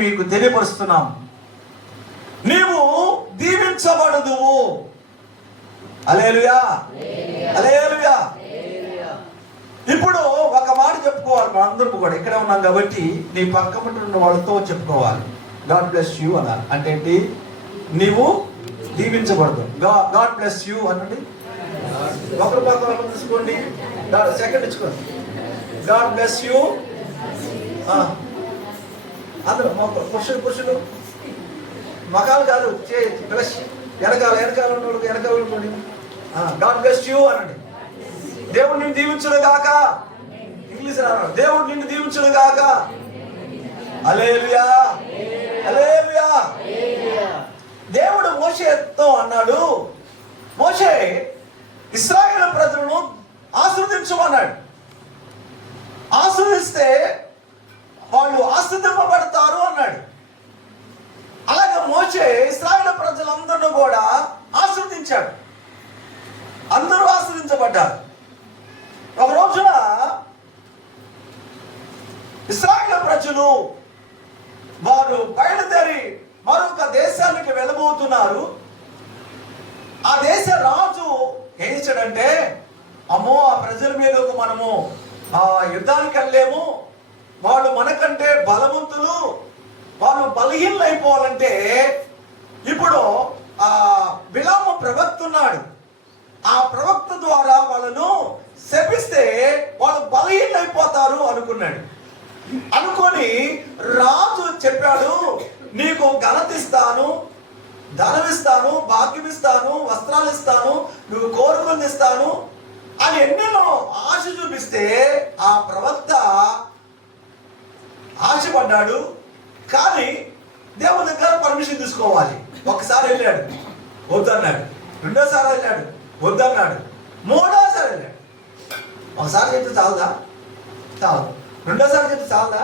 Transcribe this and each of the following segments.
మీకు తెలియపరుస్తున్నాం, నీవు దీవించబడదువు. హల్లెలూయా, హల్లెలూయా. ఇప్పుడు ఒక మాట చెప్పుకోవాలి మనందరం కూడా, ఇక్కడే ఉన్నాం కాబట్టి నీ పక్క ఉన్న వాళ్ళతో చెప్పుకోవాలి. గాడ్ బ్లెస్ యూ అన్నారు అంటే ఏంటి? నీవు దీవించబడదు. గాడ్ బ్లెస్ యూ అనండి. ఒకరి పక్క తీసుకోండి, సెకండ్ ఇచ్చుకోండి. God bless you. అందరూ పురుషులు మగాలు కాదు, బ్లెస్. వెనకాల ఉన్నోళ్ళకి గాడ్ బ్లెస్ యూ అనండి. దేవుడు నిన్ను దీవించును గాక. ఇంగ్లీష్ అన్నాడు, దేవుడు నిన్ను దీవించును గాక. హల్లెలూయా, హల్లెలూయా. దేవుడు మోషేతో అన్నాడు, మోషే ఇశ్రాయేలు ప్రజలను ఆశీర్వదించమన్నాడు. ఆశీర్వదిస్తే వాళ్ళు ఆశీర్వదింపబడతారు అన్నాడు. అలాగే మోషే ఇశ్రాయేలు ప్రజలందరినీ కూడా ఆశీర్వదించాడు. అందరూ ఆశీర్వదించబడ్డారు. ఒక రోజున ఇశ్రాయేలు ప్రజలు వారు బయలుదేరి మరొక దేశానికి వెళ్ళబోతున్నారు. ఆ దేశ రాజు ఏం చేశాడంటే, అమ్మో ఆ ప్రజల మీదకు మనము యుద్ధానికి వెళ్ళలేము, వాళ్ళు మనకంటే బలవంతులు, వాళ్ళు బలహీనలు అయిపోవాలంటే ఇప్పుడు ఆ బిలాము ప్రవక్త ఉన్నాడు, ఆ ప్రవక్త ద్వారా వాళ్ళను శపిస్తే వాళ్ళు బలహీనలు అయిపోతారు అనుకున్నాడు. అనుకొని రాజు చెప్పాడు, నీకు ఘనత ఇస్తాను, ధనం ఇస్తాను, భాగ్యం ఇస్తాను, వస్త్రాలు ఇస్తాను, నువ్వు కోరుకుని ఇస్తాను అని ఎన్నెన్నో ఆశ చూపిస్తే ఆ ప్రవక్త ఆశపడ్డాడు. కానీ దేవుని దగ్గర పర్మిషన్ తీసుకోవాలి. ఒకసారి వెళ్ళాడు, వద్దన్నాడు. రెండోసారి వెళ్ళాడు, వద్దన్నాడు. మూడోసారి వెళ్ళాడు. ఒకసారి చెప్తే చాలదా? చాలు. రెండోసారి చెప్తే చాలదా?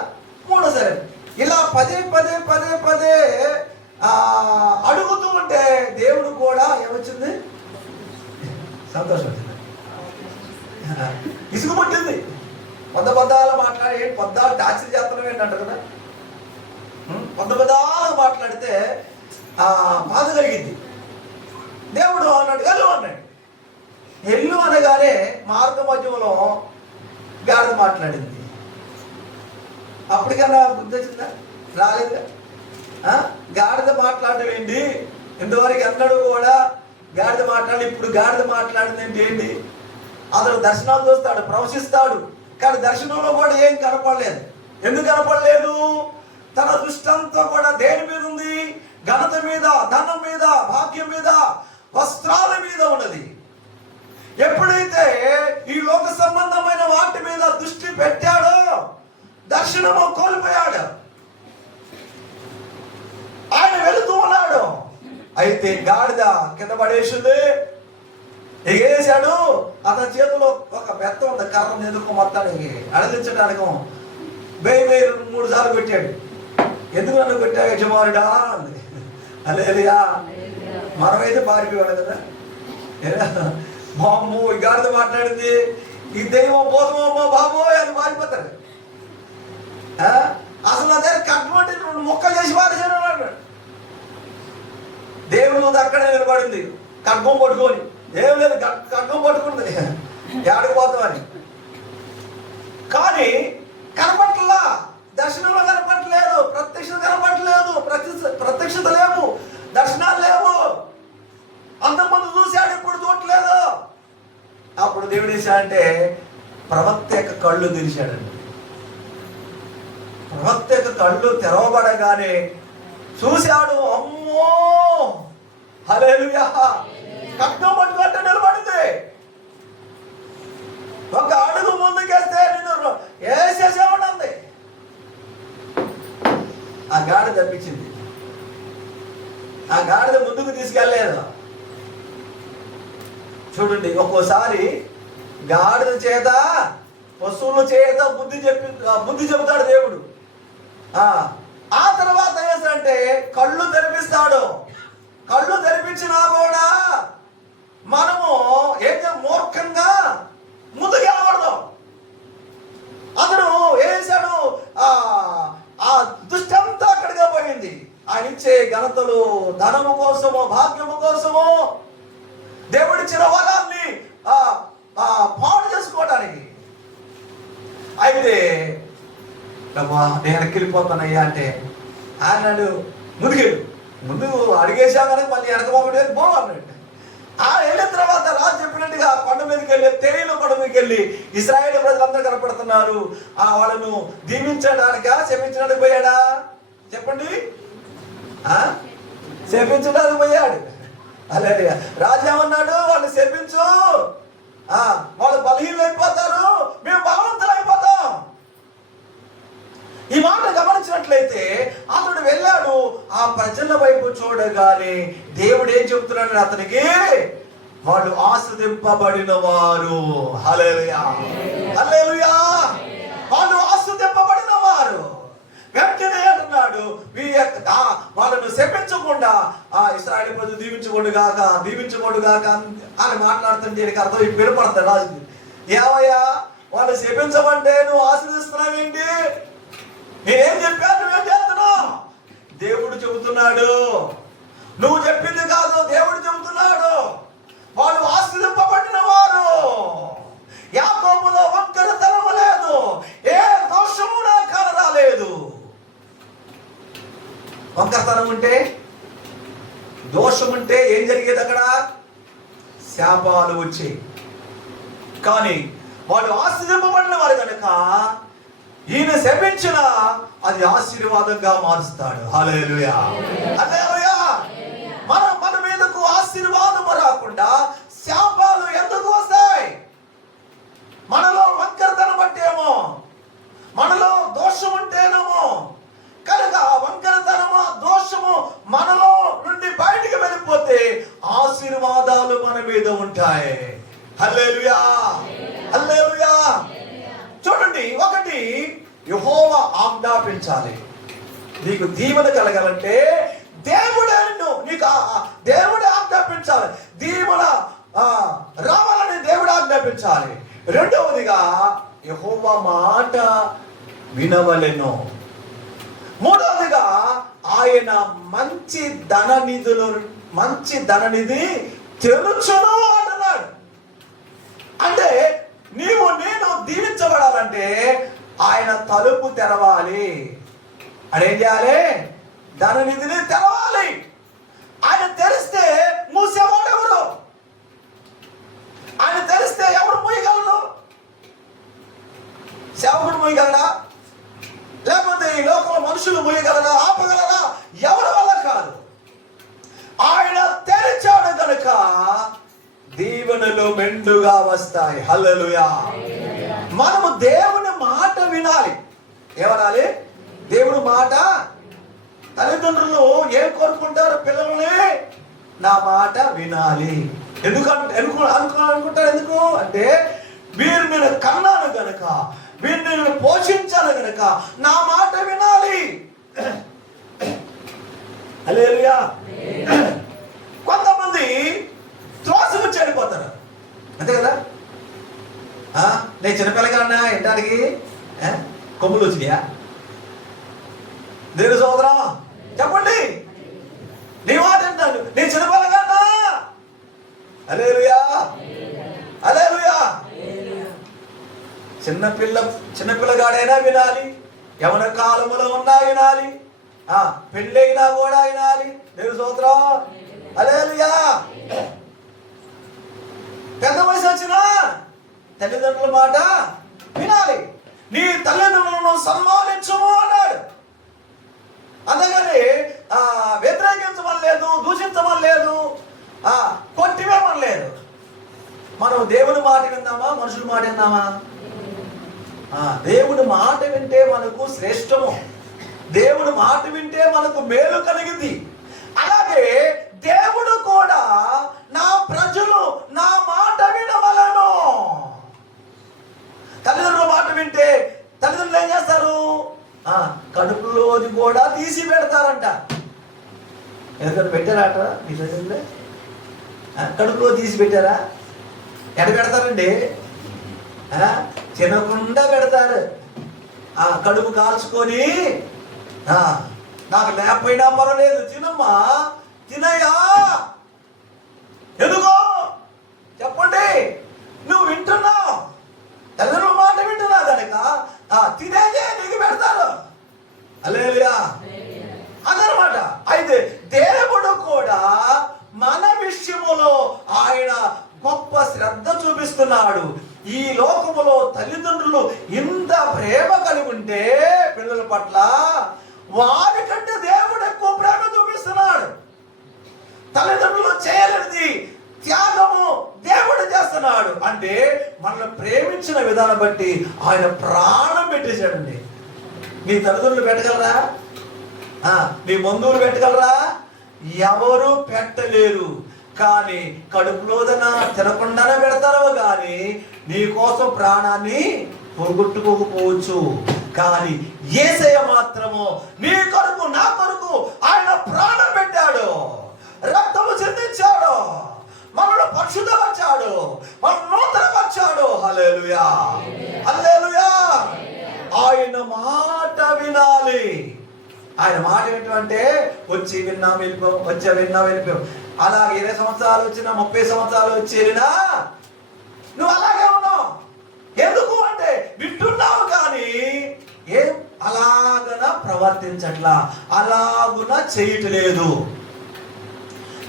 మూడోసారి. ఇలా పదే పదే పదే పదే అడుగుతూ ఉంటే దేవుడు కూడా ఏమొచ్చింది? సంతోషం వచ్చింది. ఇసుగు పుట్టింది. పొద్దాలు మాట్లాడి పొద్దాలు టార్చర్ చేస్తున్నాం ఏంటంటారు కదా. పొద్దాలు మాట్లాడితే బాధ కలిగింది. దేవుడు అన్నాడు వెళ్ళు అన్నాడు. ఎల్లు అనగానే మార్గ మధ్యంలో గాడిద మాట్లాడింది. అప్పటికన్నా బుద్ధి వచ్చిందా? రాలేదా? గాడిద మాట్లాడడం ఏంటి? ఇంతవరకు అన్నాడు కూడా గాడిద మాట్లాడి, ఇప్పుడు గాడిద మాట్లాడింది ఏంటి? అతడు దర్శనాలు చూస్తాడు, ప్రవశిస్తాడు, కానీ దర్శనంలో కూడా ఏం కనపడలేదు. ఎందుకు కనపడలేదు? తన దృష్టి అంతా కూడా దేని మీద ఉంది? ఘనత మీద, ధనం మీద, భాగ్యం మీద, వస్త్రాల మీద ఉన్నది. ఎప్పుడైతే ఈ లోక సంబంధమైన వాటి మీద దృష్టి పెట్టాడో దర్శనము కోల్పోయాడు. ఆయన వెళుతూ ఉన్నాడు. అయితే గాడిద కింద పడేసింది. ఎగేశాడు. అతని చేతిలో ఒక బెత్త ఉంది, కర్ర ఎదుర్కొ మొత్తానికి అడగించడానికి 3 సార్లు కొట్టాడు. ఎందుకు నన్ను కొట్టావు యజమానుడా అంది. హల్లెలూయా. మనమైతే పారిపోయాడు కదా. బామ్ము ఈ గాడిద మాట్లాడింది, ఈ దైవం పోతమో బాబోయ్ అని పారిపోతారు. అసలు నా దగ్గర కట్టుబడి 2 ముక్కలు చేసి పారేసాడు అన్నాడు. దేవుడు అక్కడే నిలబడింది ఖడ్గం పట్టుకొని. ఏం లేదు, ఖడ్గం పట్టుకుంది, ఏడకు పోతామని. కానీ కనపట్లా, దర్శనంలో కనపట్టలేదు, ప్రత్యక్షత కనపట్టలేదు, ప్రత్యక్షత లేవు, దర్శనాలు లేవు. అంతకుముందు చూశాడు, ఇప్పుడు చూడట్లేదు. అప్పుడు దేవుడు చేశాడంటే ప్రవక్త యొక్క కళ్ళు తెరిచాడండి. ప్రవక్త యొక్క కళ్ళు తెరవబడగానే చూశాడు, అమ్మో హల్లెలూయా, ఖడ్గం పట్టుకుంటే నిలబడింది. ఒక అడుగు ముందుకేస్తే నేను వేసేసేవాడు. ఆ గాడిద తప్పించింది. ఆ గాడిద ముందుకు తీసుకెళ్ళలేదు. చూడండి, ఒక్కోసారి గాడిద చేత, పశువుల చేత బుద్ధి చెబుతాడు దేవుడు. ఆ తర్వాత ఏంటంటే కళ్ళు తెరిపిస్తాడు. కళ్ళు తెరిపించినా కూడా మనము ఏం మూర్ఖంగా ముందుకు వెళ్ళకూడదు. అతడు ఏం చేశాడు? ఆ దుష్టంతా అక్కడ ఘనతలు ధనము కోసమో భాగ్యము కోసమో దేవుడిచ్చిన వరాన్ని పాడు చేసుకోవడానికి. అయితే నేను వెనక్కి వెళ్ళిపోతానయ్యా అంటే ఆయన ముందు అడిగేసా కనుక మళ్ళీ వెనక బాబు పోవాలంటే వెళ్ళిన తర్వాత రాజు చెప్పినట్టుగా కొండ మీదకి వెళ్ళి తెలియని కొండ మీదకి వెళ్ళి ఇశ్రాయేలు ప్రజలందరూ కనపడుతున్నారు. వాళ్ళను దీవించడానికా శపించడానికి పోయాడా చెప్పండి? శపించడానికి పోయాడు. అలాగే రాజు ఏమన్నాడు? వాళ్ళు శపించు, వాళ్ళు బలహీనలు అయిపోతారు, మేము బలవంతులు అయిపోతాం. ఈ మాట గమనించినట్లయితే అతడు వెళ్ళాడు. ఆ ప్రజల వైపు చూడగానే దేవుడు ఏం చెబుతున్నాడు అతనికి? వాళ్ళు ఆశీర్వదింపబడిన వారు. హల్లెలూయా, హల్లెలూయా. వాళ్ళు ఆశీర్వదింపబడిన వారు. వెంటనే అంటున్నాడు వాళ్ళను శపించకుండా ఇశ్రాయేలు ప్రజలు దీవించకూడగాక అని మాట్లాడుతుంటే దీనికి అర్థం వినపడతాడు రాజుకి. ఏమయ్యా వాళ్ళు శపించమంటే నువ్వు ఆశీర్వదిస్తున్నావేంటి? నేనేం చెప్పాను, నువ్వేం చేస్తున్నావు? దేవుడు చెబుతున్నాడు, నువ్వు చెప్పింది కాదు, దేవుడు చెబుతున్నాడు. వాళ్ళు ఆశీర్వదింపబడిన వారు. యాకోబులో వంకరతనం లేదు, ఏ దోషము నా కనరాలేదు. వంకరతనం ఉంటే, దోషం ఉంటే ఏం జరిగేది? అక్కడ శాపాలు వచ్చాయి. కానీ వాళ్ళు ఆశీర్వదింపబడిన వారు కనుక ఈయన శపించిన అది ఆశీర్వాదంగా మారుస్తాడు. హల్లెలూయా, హల్లెలూయా. మన మీదకు ఆశీర్వాదం రాకుండా శాపాలు ఎందుకు వస్తాయి? మనలో వంకరతనం బట్టేమో, మనలో దోషం ఉంటేనేమో. కనుక వంకరతనము దోషము మనలో నుండి బయటికి వెళ్ళిపోతే ఆశీర్వాదాలు మన మీద ఉంటాయి. హల్లెలూయా, హల్లెలూయా. చూడండి, ఒకటి యెహోవా ఆజ్ఞాపించాలి. నీకు దీవెన కలగాలంటే దేవుడే దేవుడే ఆజ్ఞాపించాలి. దీవెన రావాలని దేవుడు ఆజ్ఞాపించాలి. రెండవదిగా యెహోవా మాట వినవలెను. మూడవదిగా ఆయన మంచి ధననిధి తెరుచును అంటున్నాడు. అంటే నేను దీవించబడాలంటే ఆయన తలుపు తెరవాలి. అదేం చేయాలి? ధననిధిని తెరవాలి. ఆయన తెరిస్తే మూసేవాడు ఎవరు? ఆయన తెరిస్తే ఎవరు మూయగలరు? సేవకుడు మూయగలరా? లేకపోతే ఈ లోకంలో మనుషులు మూయగలరా? ఆపగలరా? ఎవరి వల్ల కాదు. ఆయన తెరిచాడు కనుక దీవెనలు మెండుగా వస్తాయి. హల్లెలూయా. మనము దేవుని మాట వినాలి. ఏమనాలి? దేవుని మాట. తల్లిదండ్రులు ఏం కోరుకుంటారు? పిల్లల్ని నా మాట వినాలి. అనుకుంటారు. ఎందుకు అంటే వీరు నేను కన్నాను గనక, వీరు నేను పోషించాను గనక నా మాట వినాలి. హల్లెలూయా. కొంతమంది త్రోసము చెడిపోతారు, అంతే కదా? నేను చిన్నపిల్లగా ఎంటానికి కొమ్ములు వచ్చినాయా? దేవుని సోదరా చెప్పండి, నీ మాట ఏంటాడు? నేను చిన్నపిల్లగా. హల్లెలూయా, హల్లెలూయా. చిన్నపిల్లగాడైనా వినాలి, యవన కాలములో ఉన్నా వినాలి, పెళ్ళైనా కూడా వినాలి. దేవుని సోదరా, హల్లెలూయా. పెద్ద వయసు వచ్చినా తల్లిదండ్రుల మాట వినాలి. నీ తల్లిదండ్రులను సన్మానించము అన్నాడు. అందుకని వ్యతిరేకించమని లేదు, దూషించమని లేదు, కొట్టివేమని లేదు. మనం దేవుని మాట విందామా, మనుషుల మాట విందామా? దేవుని మాట వింటే మనకు శ్రేష్టము. దేవుని మాట వింటే మనకు మేలు కలిగింది. అలాగే దేవుడు కూడా నా ప్రజలు నా మాట వినవలను. తల్లిదండ్రుల మాట వింటే తల్లిదండ్రులు ఏం చేస్తారు? కడుపులోది కూడా తీసి పెడతారంట. ఎందుకంటే పెట్టారాట మీ తల్లిదండ్రులే? కడుపులో తీసి పెట్టారా? ఎక్కడ పెడతారండి? తినకుండా పెడతారు. కడుపు కాల్చుకొని నాకు లేకపోయినా పర్వాలేదు, తినమ్మా, తినయ్యా. ఎందుకో చెప్పండి, నువ్వు వింటున్నావు, తల్లిదండ్రుల మాట వింటున్నావు కనుక తినేదే నీకు పెడతారు. హల్లెలూయా. అదనమాట. అయితే దేవుడు కూడా మన విషయములో ఆయన గొప్ప శ్రద్ధ చూపిస్తున్నాడు. ఈ లోకములో తల్లిదండ్రులు ఇంత ప్రేమ కలిగి ఉంటే పిల్లల పట్ల, వారికంటే దేవుడు ఎక్కువ ప్రేమ చూపిస్తున్నాడు. తల్లిదండ్రులు చేయలేనిది త్యాగము దేవుడు చేస్తున్నాడు. అంటే మనల్ని ప్రేమించిన విధానం బట్టి ఆయన ప్రాణం పెట్టేశాడండి. నీ తల్లిదండ్రులు పెట్టగలరా? నీ బంధువులు పెట్టగలరా? ఎవరు పెట్టలేరు. కానీ కడుపులోదన తినకుండానే పెడతారో కానీ నీ కోసం ప్రాణాన్ని పోగొట్టుకోకపోవచ్చు. కానీ యేసయ్య మాత్రము నీ కొరకు, నా కొరకు ఆయన ప్రాణం పెట్టాడు, రక్తము చెందించాడు, మనల్ని పరిశుద్ధపరిచాడు, మనల్ని నూతనపరిచాడు. హల్లెలూయా, హల్లెలూయా. ఆయన మాట వినాలి. ఆయన మాట ఏంటంటే వచ్చి విన్నాం వెళ్ళిపోం, వచ్చా విన్నాం వెళ్ళిపోయాం. అలాగే 20 సంవత్సరాలు వచ్చినా 30 సంవత్సరాలు వచ్చేనా నువ్వు అలాగే ఉన్నావు. ఎందుకు అంటే వింటున్నావు కానీ ఏం అలాగన ప్రవర్తించట్లా, అలాగున చేయట్లేదు.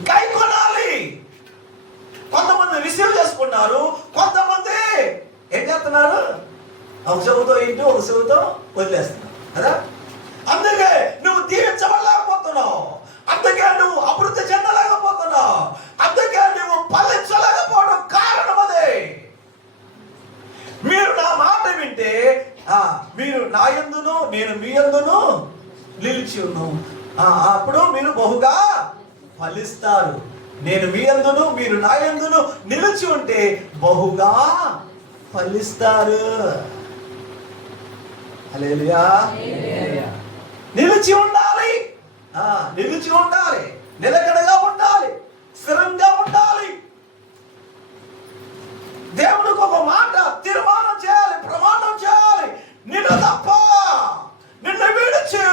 గై కొనాలి. కొంతమంది రిసీవ్ చేసుకున్నారు, కొంతమంది ఏం చేస్తున్నారు, ఒక చెవుతో ఇంటూ ఒక చెవుతో వదిలేస్తున్నారు కదా. అందుకే నువ్వు దీవించబడలేకపోతున్నావు, అందుకే నువ్వు అభివృద్ధి చెందలేకపోతున్నావు, అందుకే నువ్వు ఫలించలేకపోవడం కారణం అదే. మీరు నా మాట వింటే మీరు నా యందును నేను మీ యందును నిలిచి ఉన్నాను, అప్పుడు మీరు బహుగా ఫలిస్తారు. నేను మీ యందును మీరు నా యందును నిలిచి ఉంటే బహుగా ఫలిస్తారు. హల్లెలూయా. నిలిచి ఉండాలి, నిలిచి ఉండాలి, నిలకడగా ఉండాలి, స్థిరంగా ఉండాలి. దేవుడికి ఒక మాట తీర్మానం చేయాలి, ప్రమాణం చేయాలి. నిన్ను తప్ప, నిన్ను విడిచి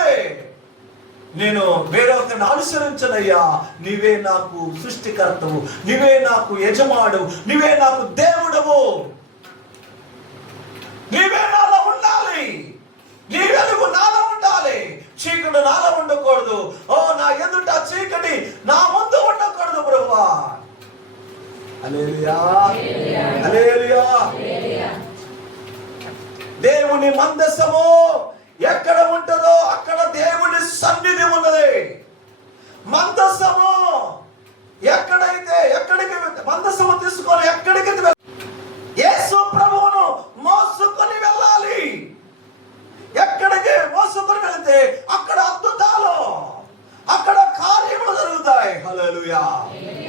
నేను వేరొకరిని అనుసరించనయ్యా. నీవే నాకు సృష్టికర్తవు, నీవే నాకు యజమాడు, నీవే నాకు దేవుడవు, నీవే నాలో ఉండాలి, నీ వెలుగు నాలో ఉండాలి, చీకటి నాలో ఉండకూడదు. ఓ నా ఎదుట చీకటి నా ముందు ఉండకూడదు ప్రభువా. హల్లెలూయా, హల్లెలూయా. దేవుని మందసము ఎక్కడ ఉంటుందో అక్కడ దేవుని సన్నిధి ఉన్నది. మందసము ఎక్కడికి మందసము తీసుకొని ఎక్కడికి యేసు ప్రభువును మోసుకొని వెళ్ళాలి. ఎక్కడికి మోసుకొని వెళితే అక్కడ అద్భుతాలు, అక్కడ కార్యములు జరుగుతాయి. హల్లెలూయా,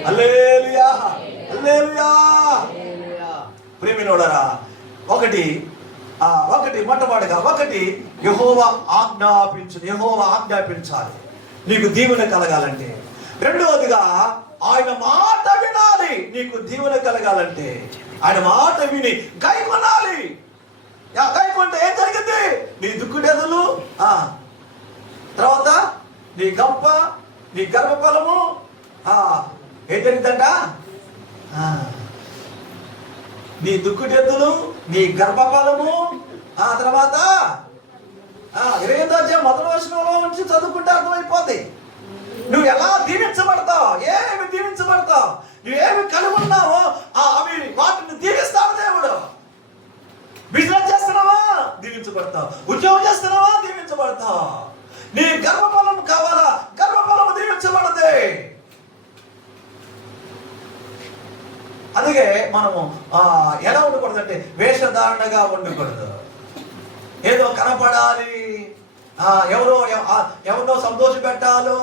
హల్లెలూయా, హల్లెలూయా. ప్రియమైనోడరా, ఒకటి మొట్టమొదటిగా యెహోవా ఆజ్ఞాపించాలి నీకు దీవెన కలగాలంటే. రెండవదిగా ఆయన మాట వినాలి నీకు దీవెన కలగాలంటే. ఆయన మాట విని గైకొనాలి. గైకొంటే ఏం జరిగింది? నీ దుక్కుడెదలు, తర్వాత నీ గంప, నీ గర్భఫలము ఏం జరిగిందంట? నీ దుక్కుడెద్దులు, నీ గర్భఫలము, తర్వాత 28వ అధ్యాయం మొదటి వచనంలో నుంచి చదువుకుంటే అర్థమైపోద్ది. నువ్వు ఎలా దీవించబడతావు, ఏమి దీవించబడతావు, నువ్వేమి కలిగి ఉన్నావో అవి వాటిని దీవిస్తావు దేవుడు. బిజినెస్ చేస్తున్నావా, దీవించబడతావు. ఉద్యోగం చేస్తున్నావా, దీవించబడతావు. నీ గర్భఫలం కావాలా, గర్భఫలం దీవించబడదే. అందుకే మనము ఎలా ఉండకూడదు అంటే వేషధారణగా ఉండకూడదు. ఏదో కనపడాలి, ఎవరినో సంతోష పెట్టాలో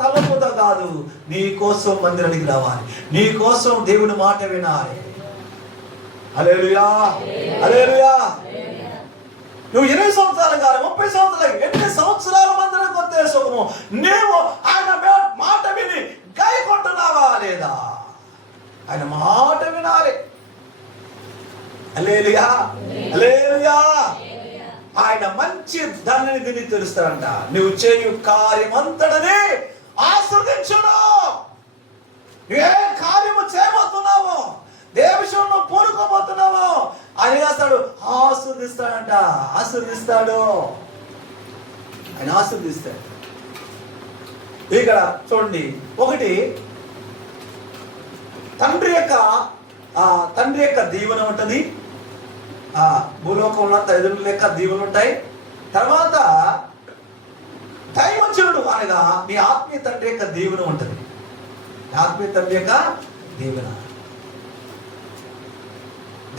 తలపుత కాదు. నీ కోసం మందిరానికి రావాలి, నీ కోసం దేవుని మాట వినాలి. హల్లెలూయా, హల్లెలూయా. నువ్వు 20 సంవత్సరాలు కాదు, 30 సంవత్సరాలు, ఎన్ని సంవత్సరాల మందిరానికి వస్తే సుఖము. నీవు ఆయన మాట విని గైకొంటున్నావా లేదా? ఆయన మాట వినాలి. హల్లెలూయా, హల్లెలూయా. ఆయన మంచి ధన్యనిధిని తెలుస్తాడంట. నువ్వు చేయు కార్యమంతటిని ఆస్వాదించును. ఏ కార్యము చేయబోతున్నావో, ఏ విషయంలో పూనుకోబోతున్నావో ఆయన చేస్తాడు, ఆస్వాదిస్తాడంట. ఆస్వాదిస్తాడు, ఆయన ఆస్వాదిస్తాడు. ఇక్కడ చూడండి, ఒకటి తండ్రి యొక్క దీవెన ఉంటుంది. భూలోకంలో తల్లిదండ్రుల యొక్క దీవెనలు ఉంటాయి. తర్వాత దైవజనుడు అనగా నీ ఆత్మీయ తండ్రి యొక్క దీవెన ఉంటుంది. ఆత్మీయ తండ్రి యొక్క దీవెన,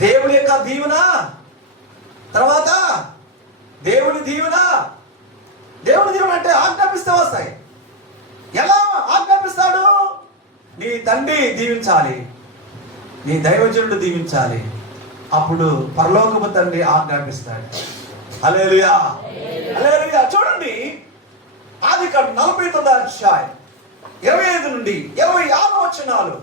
దేవుని యొక్క దీవెన, తర్వాత దేవుని దీవెన. దేవుని దీవెన అంటే ఆజ్ఞాపిస్తే వస్తాయి. ఎలా ఆజ్ఞాపిస్తాడు? నీ తండ్రి దీవించాలి, నీ దైవజనుడు దీవించాలి, అప్పుడు పరలోకపు తండ్రి ఆజ్ఞాపిస్తాడు. హల్లెలూయా, హల్లెలూయా. చూడండి, ఆదికాండం 49వ అధ్యాయం 25 నుండి 26 వచనాలు.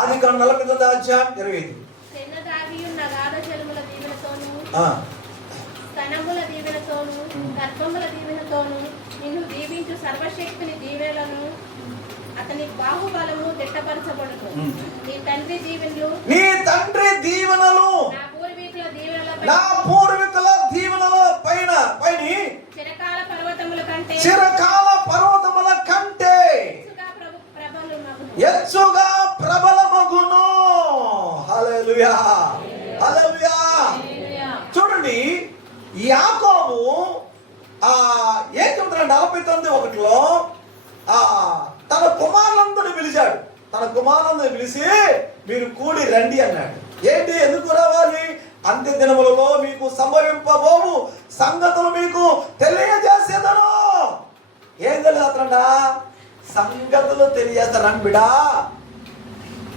ఆదికాండం 49వ అధ్యాయం 25. స్తనముల దీవెనతోను గర్భముల దీవెనతోను నిన్ను దీవించు సర్వశక్తిని దీవెనలను అతని బాహుబలము దిట్టపరచబడును. నీ తండ్రి దీవెనలు నా పూర్వీకుల దీవెనల పైన చిరకాల పర్వతముల కంటే ఎచ్చుగా ప్రబలమగును. హల్లెలూయా, హల్లెలూయా. చూడండి, యాకోబు 49:1 తన కుమారులందరిని పిలిచాడు. తన కుమారులందరిని పిలిచి మీరు కూడి రండి అన్నాడు. ఏంటి, ఎందుకు రావాలి? అంత్య దినములలో మీకు సంభవింపబోవు సంగతులు మీకు తెలియజేసేదను. ఏం తెలియజేస్తాడా? సంగతులు తెలియజేస్తారని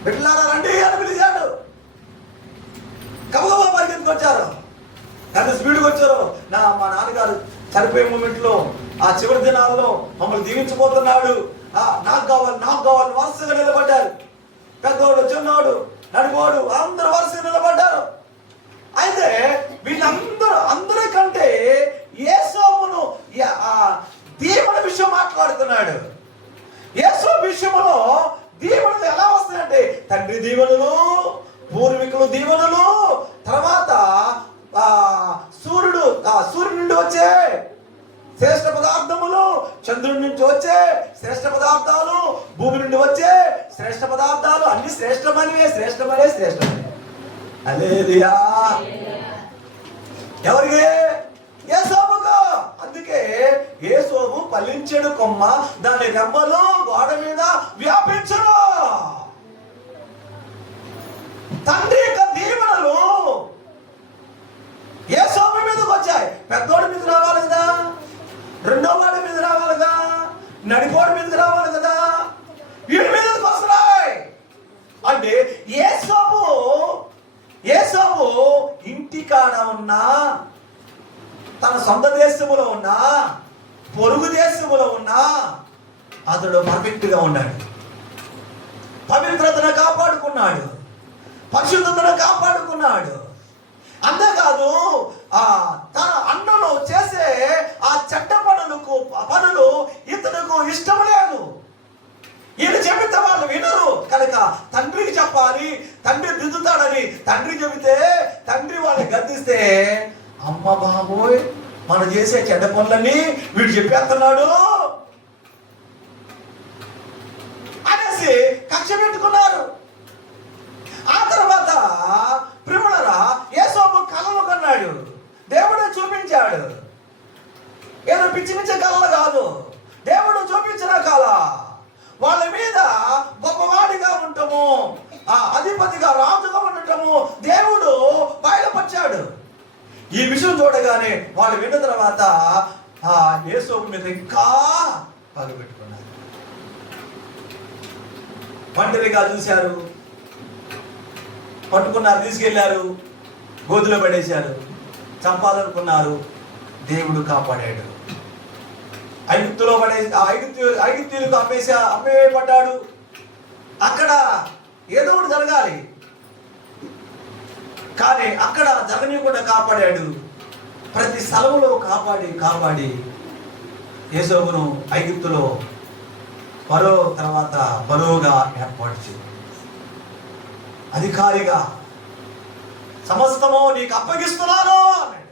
బిడ్డలారా రండి అని పిలిచాడు. కబగబా పరిగెత్తుకు వచ్చారు, ఎంత స్పీడ్గా వచ్చారు. మా నాన్నగారు చనిపోయే మూమెంట్లో, ఆ చివరి దినాల్లో మమ్మల్ని దీవించబోతున్నాడు, నాకు కావాలి వరుసగా నిలబడ్డారు. పెద్దవాడు, చిన్నవాడు, నడిపోడు అందరూ వరుసగా నిలబడ్డారు. అయితే అందరికంటే యేసోబును దీవెన విషయం మాట్లాడుతున్నాడు. యేసోబు విషయంలో దీవెనలు ఎలా వస్తాయంటే, తండ్రి దీవెనలు, పూర్వీకులు దీవెనలు, తర్వాత సూర్యుడి నుండి వచ్చే శ్రేష్ఠ పదార్థములు, చంద్రుడి నుంచి వచ్చే శ్రేష్ఠ పదార్థాలు, భూమి నుండి వచ్చే శ్రేష్ఠ పదార్థాలు, అన్ని శ్రేష్టమనివే. హల్లెలూయా. ఎవరికి? యేసోబుగా. అందుకే యేసోబు ఫలించెడు కొమ్మ, దాని రెమ్మలు గోడ మీద వ్యాపించును. తండ్రి యొక్క దీవెనలు యేసోబు మీదకి వచ్చాయి. పెద్దోడి మీద రావాలి కదా, రెండో వాడి మీద రావాలి కదా, నడిపోడి మీదకి రావాలి కదా, వీడి మీదకి వస్తున్నాయి. అంటే యేసోబు ఇంటికాడ ఉన్నా, తన సొంత దేశములో ఉన్నా, పొరుగు దేశములో ఉన్నా అతడు పర్ఫెక్ట్ గా ఉన్నాడు. పవిత్రతను కాపాడుకున్నాడు, పరిశుద్ధతను కాపాడుకున్నాడు. అంతేకాదు, తన అన్నలు చేసే ఆ చెడ్డ పనులు ఇతనుకు ఇష్టం లేదు. ఈయన చెబితే వాళ్ళు వినరు కనుక తండ్రికి చెప్పాలి, తండ్రి దిద్దుతాడని. తండ్రి చెబితే తండ్రి వాళ్ళని గద్దిస్తే, అమ్మ బాబోయ్ మనం చేసే చెడ్డ పనులన్నీ వీడు చెప్పేస్తున్నాడు అనేసి కక్ష పెట్టుకున్నారు. ఆ తర్వాత ప్రియులారా, యేసోబు కలలు కన్నాడు, దేవుడే చూపించాడు. ఏదో పిచ్చి కళలు కాదు, దేవుడు చూపించిన కళ. వాళ్ళ మీద గొప్పవాడిగా ఉండటము, అధిపతిగా రాజుగా ఉండటము దేవుడు బయలుపరిచాడు. ఈ విషయం చూడగానే వాళ్ళు విన్న తర్వాత యేసోబు మీద ఇంకా పగ పెట్టుకున్నారు. ఒంటరిగా చూశారు, పట్టుకున్నారు, తీసుకెళ్లారు, గోతులో పడేశారు, చంపాలనుకున్నారు. దేవుడు కాపాడాడు. ఐగుప్తులో ఐగుప్తీయులకు అమ్మేయబడ్డాడు. అక్కడ ఏదో ఒకటి జరగాలి, కానీ అక్కడ జరగనీయకుండా కాపాడాడు. ప్రతి స్థలంలో కాపాడి యోసేపును ఐగుప్తులో ఫరో తర్వాత ఫరోగా ఏర్పాటు చేయి, అధికారిగా సమస్తము నీకు అప్పగిస్తున్నాను అన్నాడు.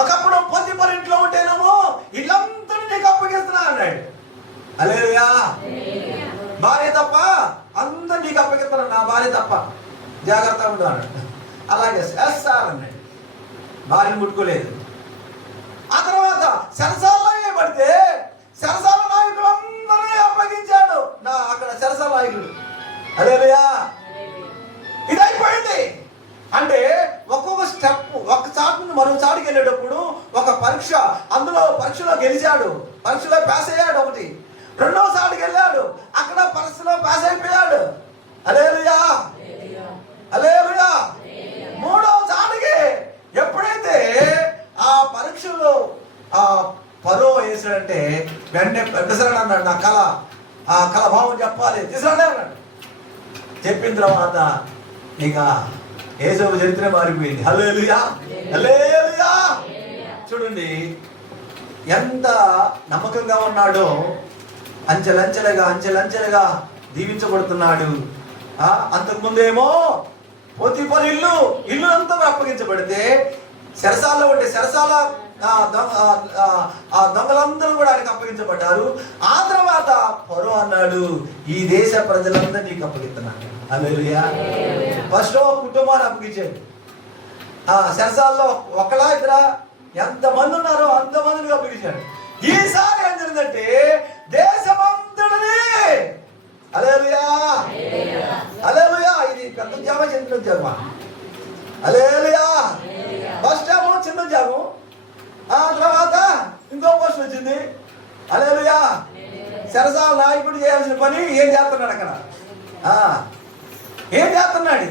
ఒకప్పుడు పొత్తిఫర్ ఇంట్లో ఉంటేనేమో ఇల్లంతా నీకు అప్పగిస్తున్నా అన్నాడు. హల్లెలూయా. భార్య తప్ప అందరు నీకు అప్పగిస్తున్నాను, నా భార్య తప్ప జాగ్రత్తగా ఉండు అన్నాడు. అలాగే చేస్తారన్నాడు. భార్యను ముట్టుకోలేదు. ఆ తర్వాత చెరసాలలో వేయబడితే చెరసాల నాయకులందరినీ అప్పగించాడు. అక్కడ చెరసాల నాయకుడు. హల్లెలూయా. ఇది అయిపోయింది. అంటే ఒక్కొక్క స్టెప్, ఒక చాటు నుండి మరో చాటుకి వెళ్ళేటప్పుడు ఒక పరీక్ష, అందులో పరీక్షలో గెలిచాడు, పరీక్షలో పాస్ అయ్యాడు. ఒకటి రెండో చాటుకి వెళ్ళాడు, అక్కడ పరీక్షలో పాస్ అయిపోయాడు. హల్లెలూయా, హల్లెలూయా. మూడో చాటుకి ఎప్పుడైతే ఆ పరీక్షలో ఆ ఫరో వేసాడంటే వెంటనే తీసుకురాడు అన్నాడు. నా కళ భావం చెప్పాలి, తీసుకురాడే అన్నాడు. చెప్పిన తర్వాత ఇక యోసేపు చరిత్ర మారిపోయింది. హల్లెలూయా, హల్లెలూయా. చూడండి ఎంత నమ్మకంగా ఉన్నాడో, అంచెలంచెలుగా దీవించబడుతున్నాడు. అంతకుముందేమో పొత్తిఫర్ ఇల్లు అంతా అప్పగించబడితే చెరసాలలో ఉంటే చెరసాల దొంగలందరూ కూడా ఆయనకు అప్పగించబడ్డారు. ఆ తర్వాత ఫరో అన్నాడు, ఈ దేశ ప్రజలందరూ నీకు అప్పగిస్తున్నాడు. హల్లెలూయా. ఫస్ట్ కుటుంబాన్ని అప్పగించాడు. చెరసాలలో ఒకలా ఇద్దరా ఎంతమంది ఉన్నారో అంతమందిని అప్పగించాడు. ఈసారి ఏం జరిగిందంటే దేశమంతటిని. హల్లెలూయా, హల్లెలూయా. ఇది పెద్ద జామ, చిన్న జామ. హల్లెలూయా. ఫస్ట్ ఏమో చిన్న జాము, ఆ తర్వాత ఇంకో పోస్ట్ వచ్చింది. హల్లెలూయా. చెరసాల నాయకుడు చేయాల్సిన పని ఏం చేస్తున్నాడు అక్కడ? ఏం చేస్తున్నాడు?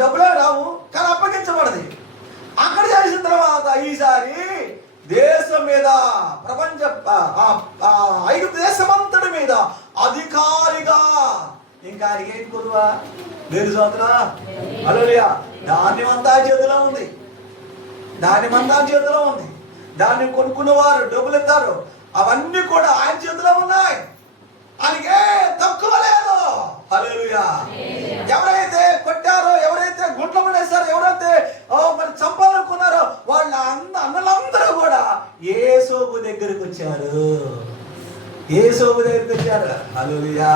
డబ్బులే రావు, కానీ అప్పగించబడది. అక్కడ చేసిన తర్వాత ఈసారి దేశం మీద, ప్రపంచ ఐగుప్తు దేశమంతటి మీద అధికారిగా. ఇంకా ఆయనకి ఏంటి కొద్దువా లేదు సోదరా. హల్లెలూయా. ధాన్యమంతా చేతిలో ఉంది, దాన్ని కొనుక్కున్నవారు డబ్బులు ఇస్తారు, అవన్నీ కూడా ఆయన చేతిలో ఉన్నాయి. ఆయనకే తక్కువ లేదు. హల్లెలూయా. ఎవరైతే కొట్టారో, ఎవరైతే గుంట్లో పడేస్తారో, ఎవరైతే మరి చంపాలనుకున్నారో వాళ్ళ అన్నలందరూ కూడా యేసోబు దగ్గరికి వచ్చారు. హల్లెలూయా.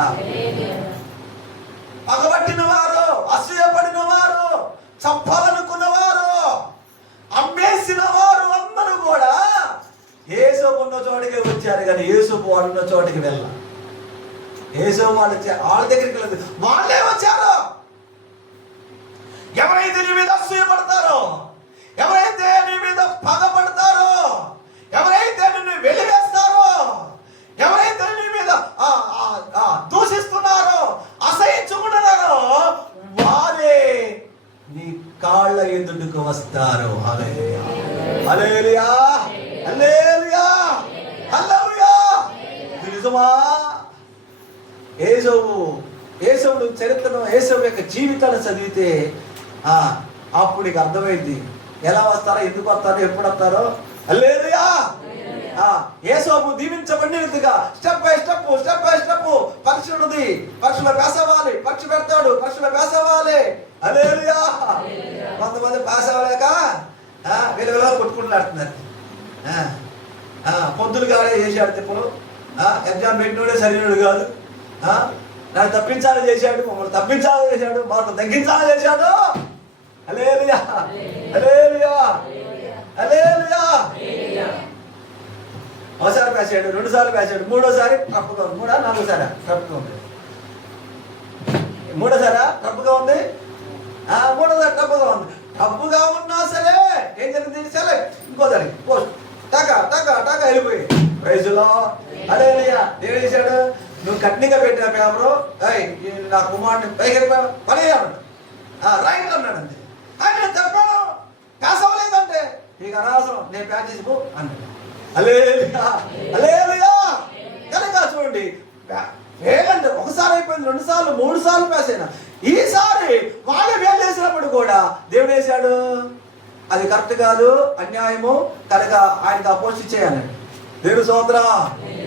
పగబట్టిన వారు, అసూయపడిన వారు, చంపాలనుకున్న వారు, అమ్మేసిన వారు అందరూ కూడా యేసోబు ఉన్న చోటికి వచ్చారు, కానీ యేసోబు వాళ్ళు ఉన్న చోటికి వెళ్ళ. యేసోబు వాళ్ళ దగ్గరికి వెళ్ళదు, వాళ్ళే వచ్చారు. ఎవరైతే నీ మీద అసూయపడతారో, ఎవరైతే నీ మీద పగపడతారో, ఎవరైతే నిన్ను వెలివేస్తారో, ఎవరైతే నీ మీద దూషిస్తున్నారో, అసహించుకుంటున్నారో, వారే నీ కాళ్ళ ఎదుటకు వస్తారు. హల్లెలూయా, హల్లెలూయా, హల్లెలూయా, హల్లెలూయా. ఇది నిజమా? యేసోవు చరిత్రను, యేసోవు యొక్క జీవితాన్ని చదివితే అప్పుడు నీకు అర్థమైంది ఎలా వస్తారో, ఎందుకు వస్తారో, ఎప్పుడు వస్తారో. హల్లెలూయా. యేసోబు దీవించబడినట్టుగా స్టెప్ బై స్టెప్ పరీక్ష ఉన్నది. పరీక్షలో పాస్ అవ్వాలి, పరీక్ష పెడతాడు, పరీక్షలో పాస్ అవ్వాలి. హల్లెలూయా. కొంతమంది పాస్ అవ్వలేక వీళ్ళ కొట్టుకుంటున్నారు. పొద్దులు కాడే చేశాడు తిప్పలు. ఎగ్జామ్ పెట్టినోడే సరైనడు కాదు. నన్ను తప్పించాలని చేశాడు, మమ్మల్ని తప్పించాలని చేశాడు, మాకు తగ్గించాలని చేశాడు. హల్లెలూయా, హల్లెలూయా, హల్లెలూయా. ఒకసారి పేసాడు, రెండుసార్లు పేసాడు, మూడోసారి తప్పుగా ఉంది. నాలుగోసారి తప్పుగా ఉంది. మూడోసారా తప్పుగా ఉంది. మూడోసారి తప్పుగా ఉంది. తప్పుగా ఉన్నా సరే ఏం జరిగింది? సరే ఇంకోసారి పోస్ట్ టకా వెళ్ళిపోయి ప్రైజులో. హల్లెలూయా. ఏం చేశాడు? నువ్వు కట్నిగా పెట్టిన పేపరు, నా కుమారుని పైకి పని రైట్ అన్నాడు. అంతే. ఆయన చెప్పాను, పాస్ అవ్వలేదంటే నీకు అనవసరం, నేను ప్యాక్ చేసుకో అన్నాడు. హల్లెలూయా, హల్లెలూయా. కనుక చూడండి, వేలంటే ఒకసారి అయిపోయింది, 2 సార్లు 3 సార్లు పాస్ అయినా, ఈసారి వాళ్ళే వేలు చేసినప్పుడు కూడా దేవుడు వేశాడు అది కరెక్ట్ కాదు, అన్యాయము, కనుక ఆయనకు అపోజ్ చేయాలి. దేవుడు స్తోత్రం,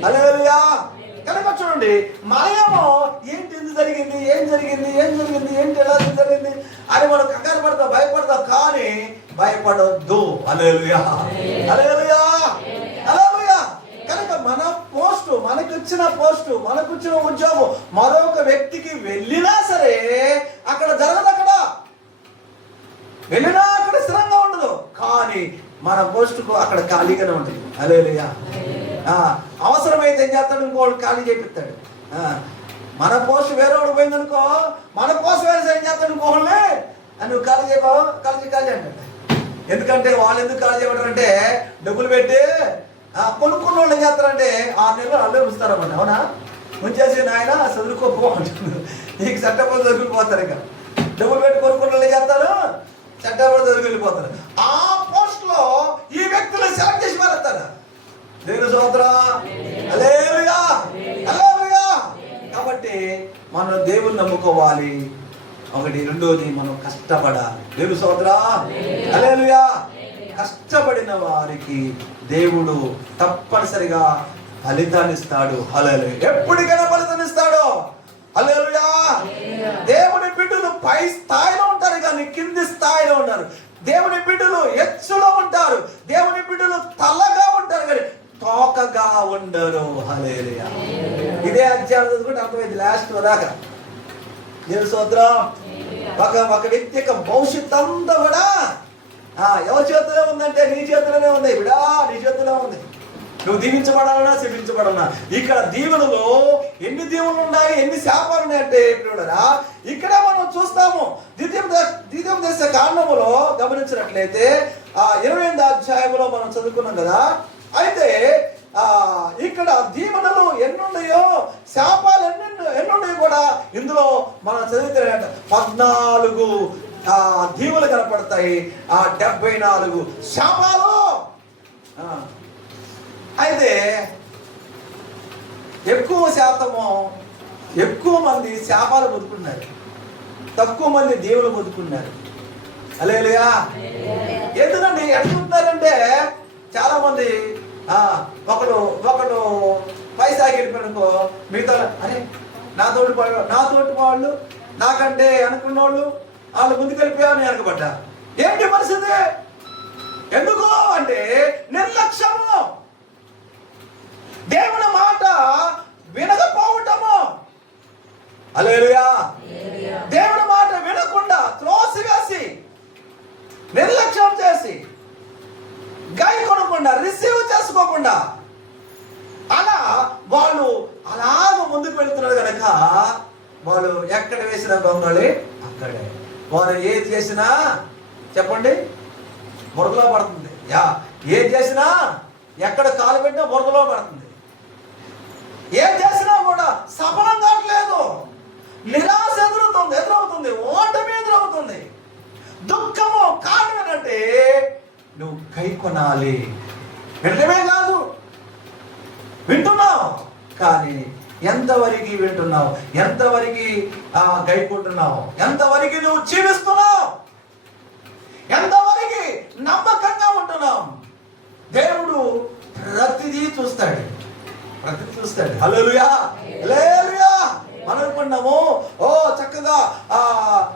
హల్లెలూయా. కనుక చూడండి, మనమేమో ఏంటి ఎందుకు జరిగింది, ఏం జరిగింది ఏంటి ఎలా జరిగింది అని మనం కంగారు పడతాం, భయపడతాం. కానీ భయపడొద్దు. హల్లెలూయా, హల్లెలూయా, హల్లెలూయా. కనుక మన పోస్టు, మనకొచ్చిన ఉద్యోగం మరొక వ్యక్తికి వెళ్ళినా సరే అక్కడ జరగదు, వెళ్ళినా అక్కడ స్థిరంగా ఉండదు. కానీ మన పోస్టుకు అక్కడ ఖాళీగానే ఉంటుంది. హల్లెలూయా. అవసరమైతే ఏం చేస్తాడు, ఇంకోళ్ళు ఖాళీ చేపిస్తాడు. మన పోస్ట్ వేరే వాడు పోయిందనుకో, మన పోస్ట్ వేరే ఏం చేస్తాడు, ఇంకోళ్ళే నువ్వు ఖాళీ చేయబావు, ఖాళీ అంటాడు. ఎందుకంటే వాళ్ళు ఎందుకు ఖాళీ చేయమంటారంటే, డబ్బులు పెట్టి కొనుక్కున్న వాళ్ళు ఏం చేస్తారంటే 6 నెలలు అల్లే ఉంచుతారన్నమాట. అవునా, ఉంచేసి నాయన చదువుకోపో అంటున్నారు. నీకు చట్టపడి చదువుకుపోతారు. ఇక డబ్బులు పెట్టి కొనుక్కున్న వాళ్ళు ఏం చేస్తారు, చట్టపడి చదువుకు వెళ్ళిపోతారు. ఆ పోస్ట్ లో ఈ వ్యక్తులు సెలెక్ట్ చేసి మారేస్తారు. దేవుని స్తోత్రం, హల్లెలూయా, హల్లెలూయా. కాబట్టి మనం దేవుని నమ్ముకోవాలి. ఒకటి, రెండోది మనం కష్టపడాలి. దేవుని స్తోత్రం, హల్లెలూయా. కష్టపడిన వారికి దేవుడు తప్పనిసరిగా ఫలితాన్ని ఇస్తాడు. హల్లెలూయా. ఎప్పటికైనా ఫలితాన్ని ఇస్తాడు. హల్లెలూయా. దేవుని బిడ్డలు పై స్థాయిలో ఉంటారు, కానీ కింది స్థాయిలో ఉంటారు. దేవుని బిడ్డలు ఎత్తులో ఉంటారు, దేవుని బిడ్డలు తలగా ఉంటారు, కానీ తోకగా ఉండరు. హల్లెలూయా. ఇదే అధ్యాయం చదువుకుంటే అర్థమైంది లాస్ట్ దాకా. దేవుని స్తోత్రం. ఒక వ్యక్తి యొక్క భవిష్యత్తు అంతా కూడా ఎవరి చేతిలో ఉందంటే నీ చేతిలోనే ఉంది. విడా నీ చేతిలో ఉంది. నువ్వు దీవించబడాలన్నా శపించబడాలన్నా. ఇక్కడ దీవెనలో ఎన్ని దీవెనలు ఉన్నాయి, ఎన్ని శాపాలు ఉన్నాయంటే ఇక్కడ మనం చూస్తాము. ద్వితీయ దశ కాండములో గమనించినట్లయితే 28వ అధ్యాయంలో మనం చదువుకున్నాం కదా. అయితే ఇక్కడ దీవెనలు ఎన్నున్నాయో, శాపాలు ఎన్నున్నాయో కూడా ఇందులో మనం చదివితే 14 దీవులు కనపడతాయి, 74 శాపాలు. అయితే ఎక్కువ మంది శాపాలు పొందుకున్నారు, తక్కువ మంది దేవులు పొందుకున్నారు. హల్లెలూయా. ఎందుకండి ఎట్లుంటారంటే చాలా మంది ఒకడు పైసా గెలిపారనుకో, మిగతా అరే నా తోటి వాళ్ళు నాకంటే అనుకున్న వాళ్ళు ముందుకు వెళ్ళిపోయారని వెనకబడ్డా. ఏంటి పరిస్థితి? ఎందుకు అంటే నిర్లక్ష్యము, దేవుని మాట వినకపోవటము. హల్లెలూయా. దేవుని మాట వినకుండా త్రోసివేసి, నిర్లక్ష్యం చేసి, గై కొనకుండా, రిసీవ్ చేసుకోకుండా అలా వాళ్ళు అలాగ ముందుకు వెళ్తున్నారు కనుక వాళ్ళు ఎక్కడ వేసిన గొంగళి అక్కడే. వారు ఏది చేసినా చెప్పండి బురదలో పడుతుంది. ఏది చేసినా, ఎక్కడ కాలు పెట్టినా బురదలో పడుతుంది. ఏం చేసినా కూడా సఫలం కావట్లేదు. నిరాశ ఎదురవుతుంది, ఓటమి ఎదురవుతుంది, దుఃఖము. కారణం ఏంటంటే నువ్వు కై కొనాలి. వినటమే కాదు, వింటున్నావు, కానీ ఎంతవరకు వింటున్నావు, ఎంతవరకు గైకుంటున్నావు, ఎంతవరకు నువ్వు జీవిస్తున్నావు, ఎంతవరకు నమ్మకంగా ఉంటున్నావు. దేవుడు ప్రతిదీ చూస్తాడు. హల్లెలూయా, హల్లెలూయా. మనం అనుకున్నాము చక్కగా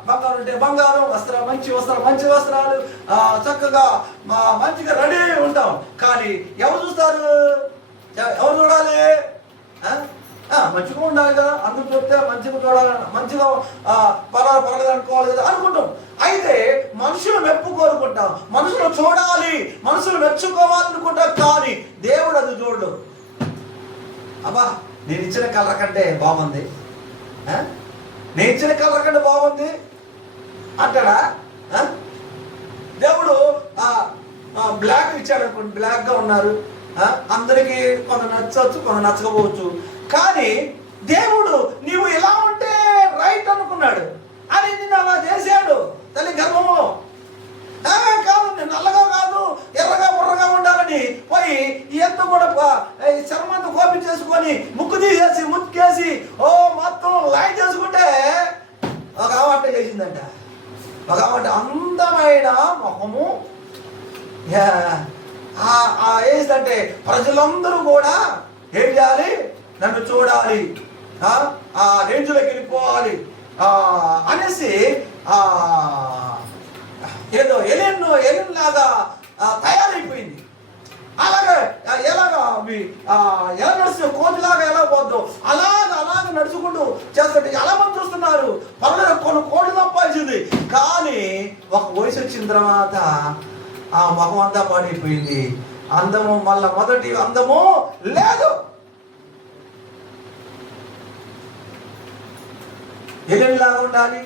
బంగారం ఉంటే బంగారం, మంచి వస్త్రాలు చక్కగా మంచిగా రెడీ అయి ఉంటాం. కానీ ఎవరు చూస్తారు? ఎవరు చూడాలి? మంచిగా ఉండాలి కదా, అందరూ చూస్తే మంచిగా చూడాలి, మంచిగా పర్వాలేదు అనుకోవాలి కదా అనుకుంటాం. అయితే మనుషులు మెప్పు కోరుకుంటాం, మనుషులు చూడాలి, మనుషులు మెచ్చుకోవాలనుకుంటాం. కానీ దేవుడు అది చూడడు. అబ్బా నేను ఇచ్చిన కలర్ కంటే బాగుంది, నేను ఇచ్చిన కలర్ కంటే బాగుంది అంటాడా? దేవుడు బ్లాక్ ఇచ్చాడు అనుకోండి, బ్లాక్ గా ఉన్నారు, అందరికీ కొంత నచ్చవచ్చు, కొంత నచ్చకపోవచ్చు. కానీ దేవుడు నీవు ఇలా ఉంటే రైట్ అనుకున్నాడు అని నిన్ను అలా చేశాడు తల్లి గర్భంలో. కాదు, నేను నల్లగా కాదు, ఎర్రగా బుర్రగా ఉండాలని పోయి ఎంత కాబట్టి అందమైన ముఖము ఏంటంటే ప్రజలందరూ కూడా ఏం చేయాలి, నన్ను చూడాలి, ఆ రేంజ్లోకి వెళ్ళిపోవాలి అనేసి ఏదో ఎలియన్ లాగా తయారైపోయింది. అలాగే ఎలా నడుస్తుంది, కోతిలాగా ఎలా పోద్దు అలాగ నడుచుకుంటూ చేస్తుంటే చాలా మంది చూస్తున్నారు. పర్లేదు కొన్ని కోట్లు సంపాదించింది, కానీ ఒక వయసు వచ్చిన తర్వాత ఆ ముఖం అంతా పాడైపోయింది. అందము మళ్ళా మొదటి అందము లేదు. ఎలియన్లాగా ఉండాలి,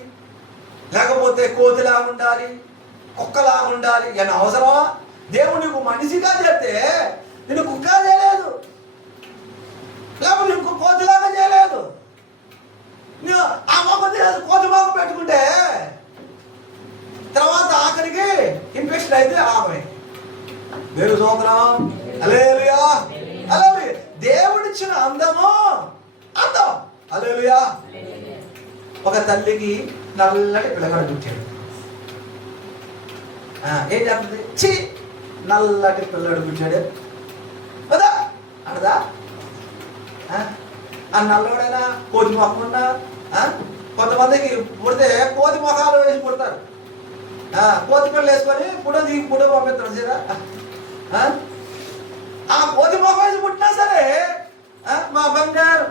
లేకపోతే కోతిలాగా ఉండాలి, కుక్కలాగా ఉండాలి అని అవసరమా? దేవుడు నీకు మనిషిగా చేస్తే నేను కుక్క చేయలేదు, లేకపోతే ఇంకో కోతిలాగా చేయలేదు. నువ్వు ఆ మొక్క కోతి మొక్క పెట్టుకుంటే తర్వాత ఆఖరికి ఇన్ఫెక్షన్ అయితే ఆమె దేవుడు సోదరం. హల్లెలూయా హల్లెలూయా. దేవుడిచ్చిన అందము అందం. హల్లెలూయా. ఒక తల్లికి నల్లటి పిల్లగాడు పుట్టాడు. ఏం చెప్తుంది? చి నల్లటి పిల్లడు పుట్టాడు కదా అనదా? ఆ నల్లవాడైనా కోతి మొఖం ఉన్నా, కొంతమందికి పుడితే కోతి మొఖాలు వేసి పుడతారు. కోతి పిల్లలు వేసుకొని పుడ పంపిస్తారు సరే. ఆ కోతి మొఖం వేసి పుట్టినా సరే మా బంగారు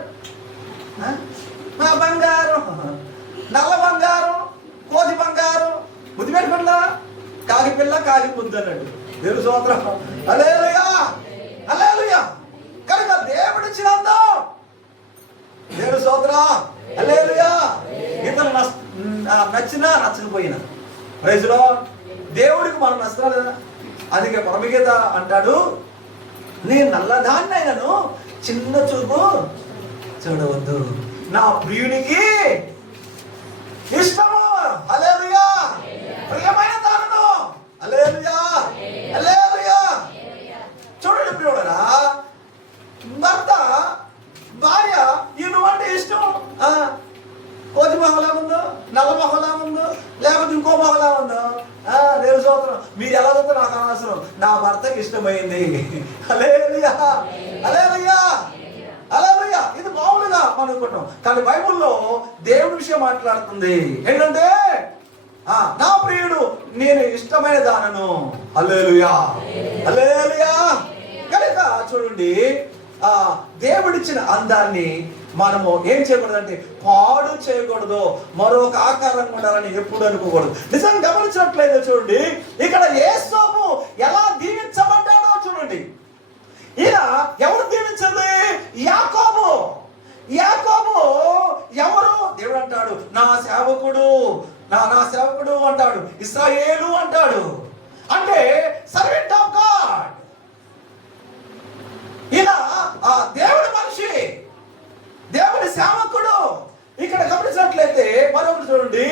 నల్ల బంగారం, కోతి బంగారం ముద్దు పెట్టుకుంటా, కాకి పిల్ల కాకి ముద్దు అన్నాడు. దేవుడు స్తోత్రం. హల్లెలూయా హల్లెలూయా. కనుక దేవుడిచ్చిన అందం దేవుడు స్తోత్రం. హల్లెలూయా. ఇతను నచ్చినా నచ్చకపోయినా ప్రైజ్ లార్డ్. దేవుడికి మనం నచ్చాలి కదా. అందుకే పరమగీత అంటాడు, నేను నల్లదాన్ని అయినను చిన్న చూపు చూడవద్దు, నా ప్రియునికి ఇష్టము. హల్లెలూయా. ప్రియమైన దానను. హల్లెలూయా హల్లెలూయా. చూడండి ప్రియుడరా, భర్త భార్య ఈయనంటే ఇష్టం. కోతి మొహలా ఉందో, నల్ల మొహలా ఉందో, లేకపోతే ఇంకో మొహలా ఉందో, దేవుని స్తోత్రం. మీరు ఎలా ఉందో నాకు అనవసరం, నా భర్తకి ఇష్టమైంది. హల్లెలూయా హల్లెలూయా హల్లెలూయా. ఇది మామూలుగా మనం అనుకుంటాం, కానీ బైబిల్లో దేవుడి విషయం మాట్లాడుతుంది. ఏంటంటే నా ప్రియుడు నేను ఇష్టమైన దానను. హల్లెలూయా హల్లెలూయా. కనుక చూడండి, దేవుడిచ్చిన అందాన్ని మనము ఏం చేయకూడదు అంటే పాడు చేయకూడదు, మరొక ఆకారంగా ఉండాలని ఎప్పుడు అనుకోకూడదు. నిజంగా గమనించినట్లయితే చూడండి, ఇక్కడ యేసోపు ఎలా దీవించబడ్డాడో చూడండి. ఈయన ఎవరు దీవించింది? యాకోబు. యాకోబు ఎవరు? దేవుడు అంటాడు నా సేవకుడు, నా సేవకుడు అంటాడు, ఇశ్రాయేలు అంటాడు, అంటే సర్వెంట్ ఆఫ్ గాడ్. ఈయన దేవుడి మనిషి, దేవుడి సేవకుడు. ఇక్కడ గమనించినట్లయితే మరొకటి చూడండి,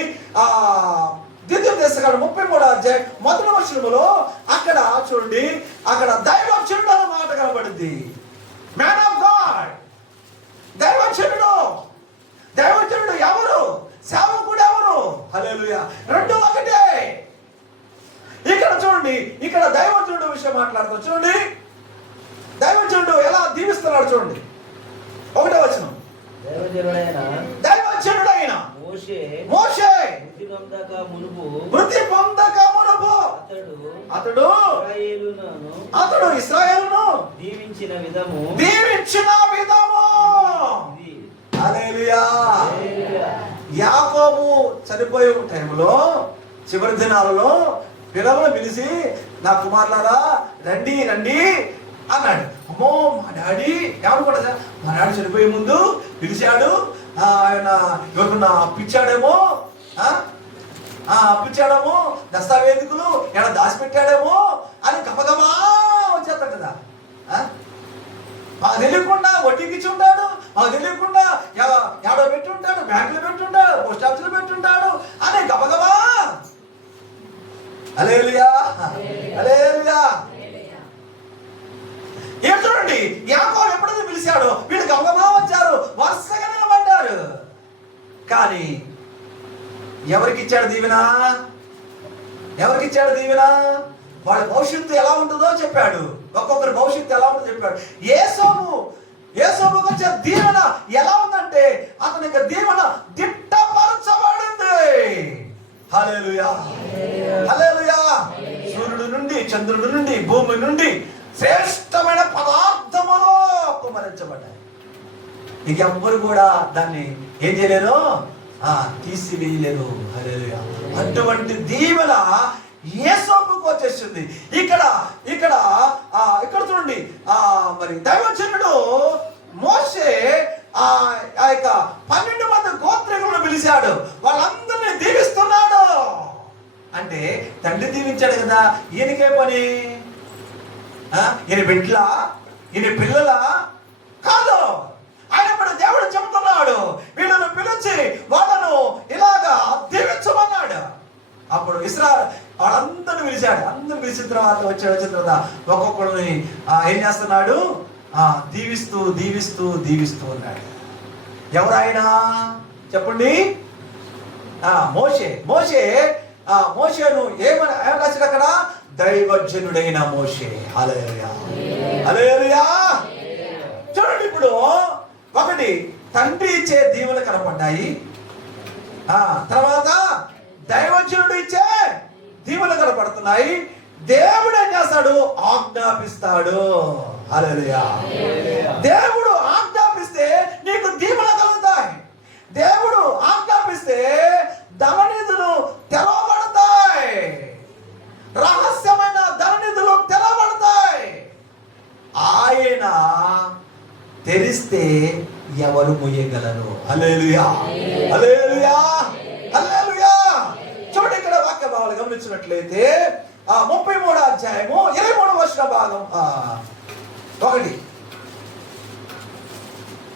ద్వితీయోపదేశకాండం 33వ అధ్యాయం 1వ వచనంలో అక్కడ చూడండి, అక్కడ దైవజనుడు అనే మాట కనబడింది. మ్యాన్ ఆఫ్ గాడ్, దైవజనుడు. దైవజనుడు ఎవరు? సేవకుడు ఎవరు? హల్లెలూయా. రెండు ఒకటే. ఇక్కడ చూడండి, ఇక్కడ దైవజనుడు విషయం మాట్లాడుతాం. చూడండి దైవజనుడు ఎలా దీవిస్తున్నాడు చూడండి. 1వ వచనం, దైవజనుడైన మోషే మృతి పొందక మునుపు అతడు ఇశ్రాయేలును దీవించిన విధము. హల్లెలూయా. యాకోబు చనిపోయే టైంలో చివరి దినాలలో పిల్లలను పిలిచి, నా కుమారులారా రండి రండి అన్నాడు. అమ్మో మా డాడీ ఏమనుకుంటా సార్, మా డాడీ చనిపోయే ముందు పిలిచాడు, ఆయన ఎవరికన్నా అప్పించాడేమో, అప్పించాడేమో, దస్తావేదికలు ఎక్కడ దాచిపెట్టాడేమో అని గబగబా వచ్చేస్తాడు కదా. మాకు తెలియకుండా వడ్డీకి ఇచ్చి ఉంటాడు, మాకు తెలియకుండా ఎవడో పెట్టి ఉంటాడు, బ్యాంకులో పెట్టి ఉంటాడు, పోస్ట్ ఆఫీసులో పెట్టి ఉంటాడు అని గబగబా. హల్లెలూయా హల్లెలూయా. ఏం చూడండి, యాకోబు ఎప్పుడైతే పిలిచాడో వీళ్ళు గబగబా వచ్చారు, వరుసగా నిలబడ్డారు. కానీ ఎవరికి ఇచ్చాడు దీవెన? ఎవరికి ఇచ్చాడు దీవెన? వాళ్ళ భవిష్యత్తు ఎలా ఉంటుందో చెప్పాడు. ఒక్కొక్కరి భవిష్యత్తు ఎలా ఉంటుందో చెప్పాడు. యేసోబుకు వచ్చే దీవెన ఎలా ఉందంటే అతనికి దీవెన దిట్టపరచబడింది. హల్లెలూయా, హల్లెలూయా. సూర్యుడు నుండి, చంద్రుడి నుండి, భూమి నుండి శ్రేష్టమైన పదార్థములు కుమరించబడ్డాయి. ఇక ఎవ్వరు కూడా దాన్ని ఏం చేయలేరు, తీసివేయలేరు. హల్లెలూయా. అటువంటి దీవెన యేసోబుకు వచ్చేసింది. ఇక్కడ ఇక్కడ ఇక్కడ చూడండి, మరి దైవజనుడు మోషే ఆ యొక్క 12 మంది గోత్రికులను పిలిచాడు, వాళ్ళందరినీ దీవిస్తున్నాడు. అంటే తండ్రి దీవించాడు కదా, ఈయనకే పని? ఈయన బిడ్డలా, ఈయన పిల్లలా? కాదు. ఆయన ఇప్పుడు దేవుడు చెబుతున్నాడు, వీళ్ళను పిలిచి వాళ్ళను ఇలాగా దీవించమన్నాడు. అప్పుడు వాళ్ళందరిని పిలిచాడు. అందరూ పిలిచిన తర్వాత వచ్చిన తర్వాత ఒక్కొక్కరిని ఏం చేస్తున్నాడు, దీవిస్తూ దీవిస్తూ దీవిస్తూ ఉన్నాడు. ఎవరైనా చెప్పండి? మోషేను ఏమని రాశాడు అక్కడ? దైవజనుడైన మోషే. హల్లెలూయా, హల్లెలూయా. చూడండి, ఇప్పుడు ఒకటి తండ్రి ఇచ్చే దీవెనలు కనపడ్డాయి, తర్వాత దైవజనుడు ఇచ్చే దీవెనలు కనపడుతున్నాయి. దేవుడు ఏం చేస్తాడు? ఆజ్ఞాపిస్తాడు. హల్లెలూయా. దేవుడు ఆజ్ఞాపిస్తే నీకు దీవెనలు కలుగుతాయి. దేవుడు ఆజ్ఞాపిస్తే ధననిధులు తెరవబడతాయి. రహస్యమైన ధననిధులు తెరవబడతాయి. ఆయన తెరిస్తే ఎవరు మొయ్యగలరు? హల్లెలూయా, హల్లెలూయా, హల్లెలూయా. చూడండి, ఇక్కడ వాక్య భావాలు గమనించినట్లయితే 33వ అధ్యాయము 23వ వచన భాగం 1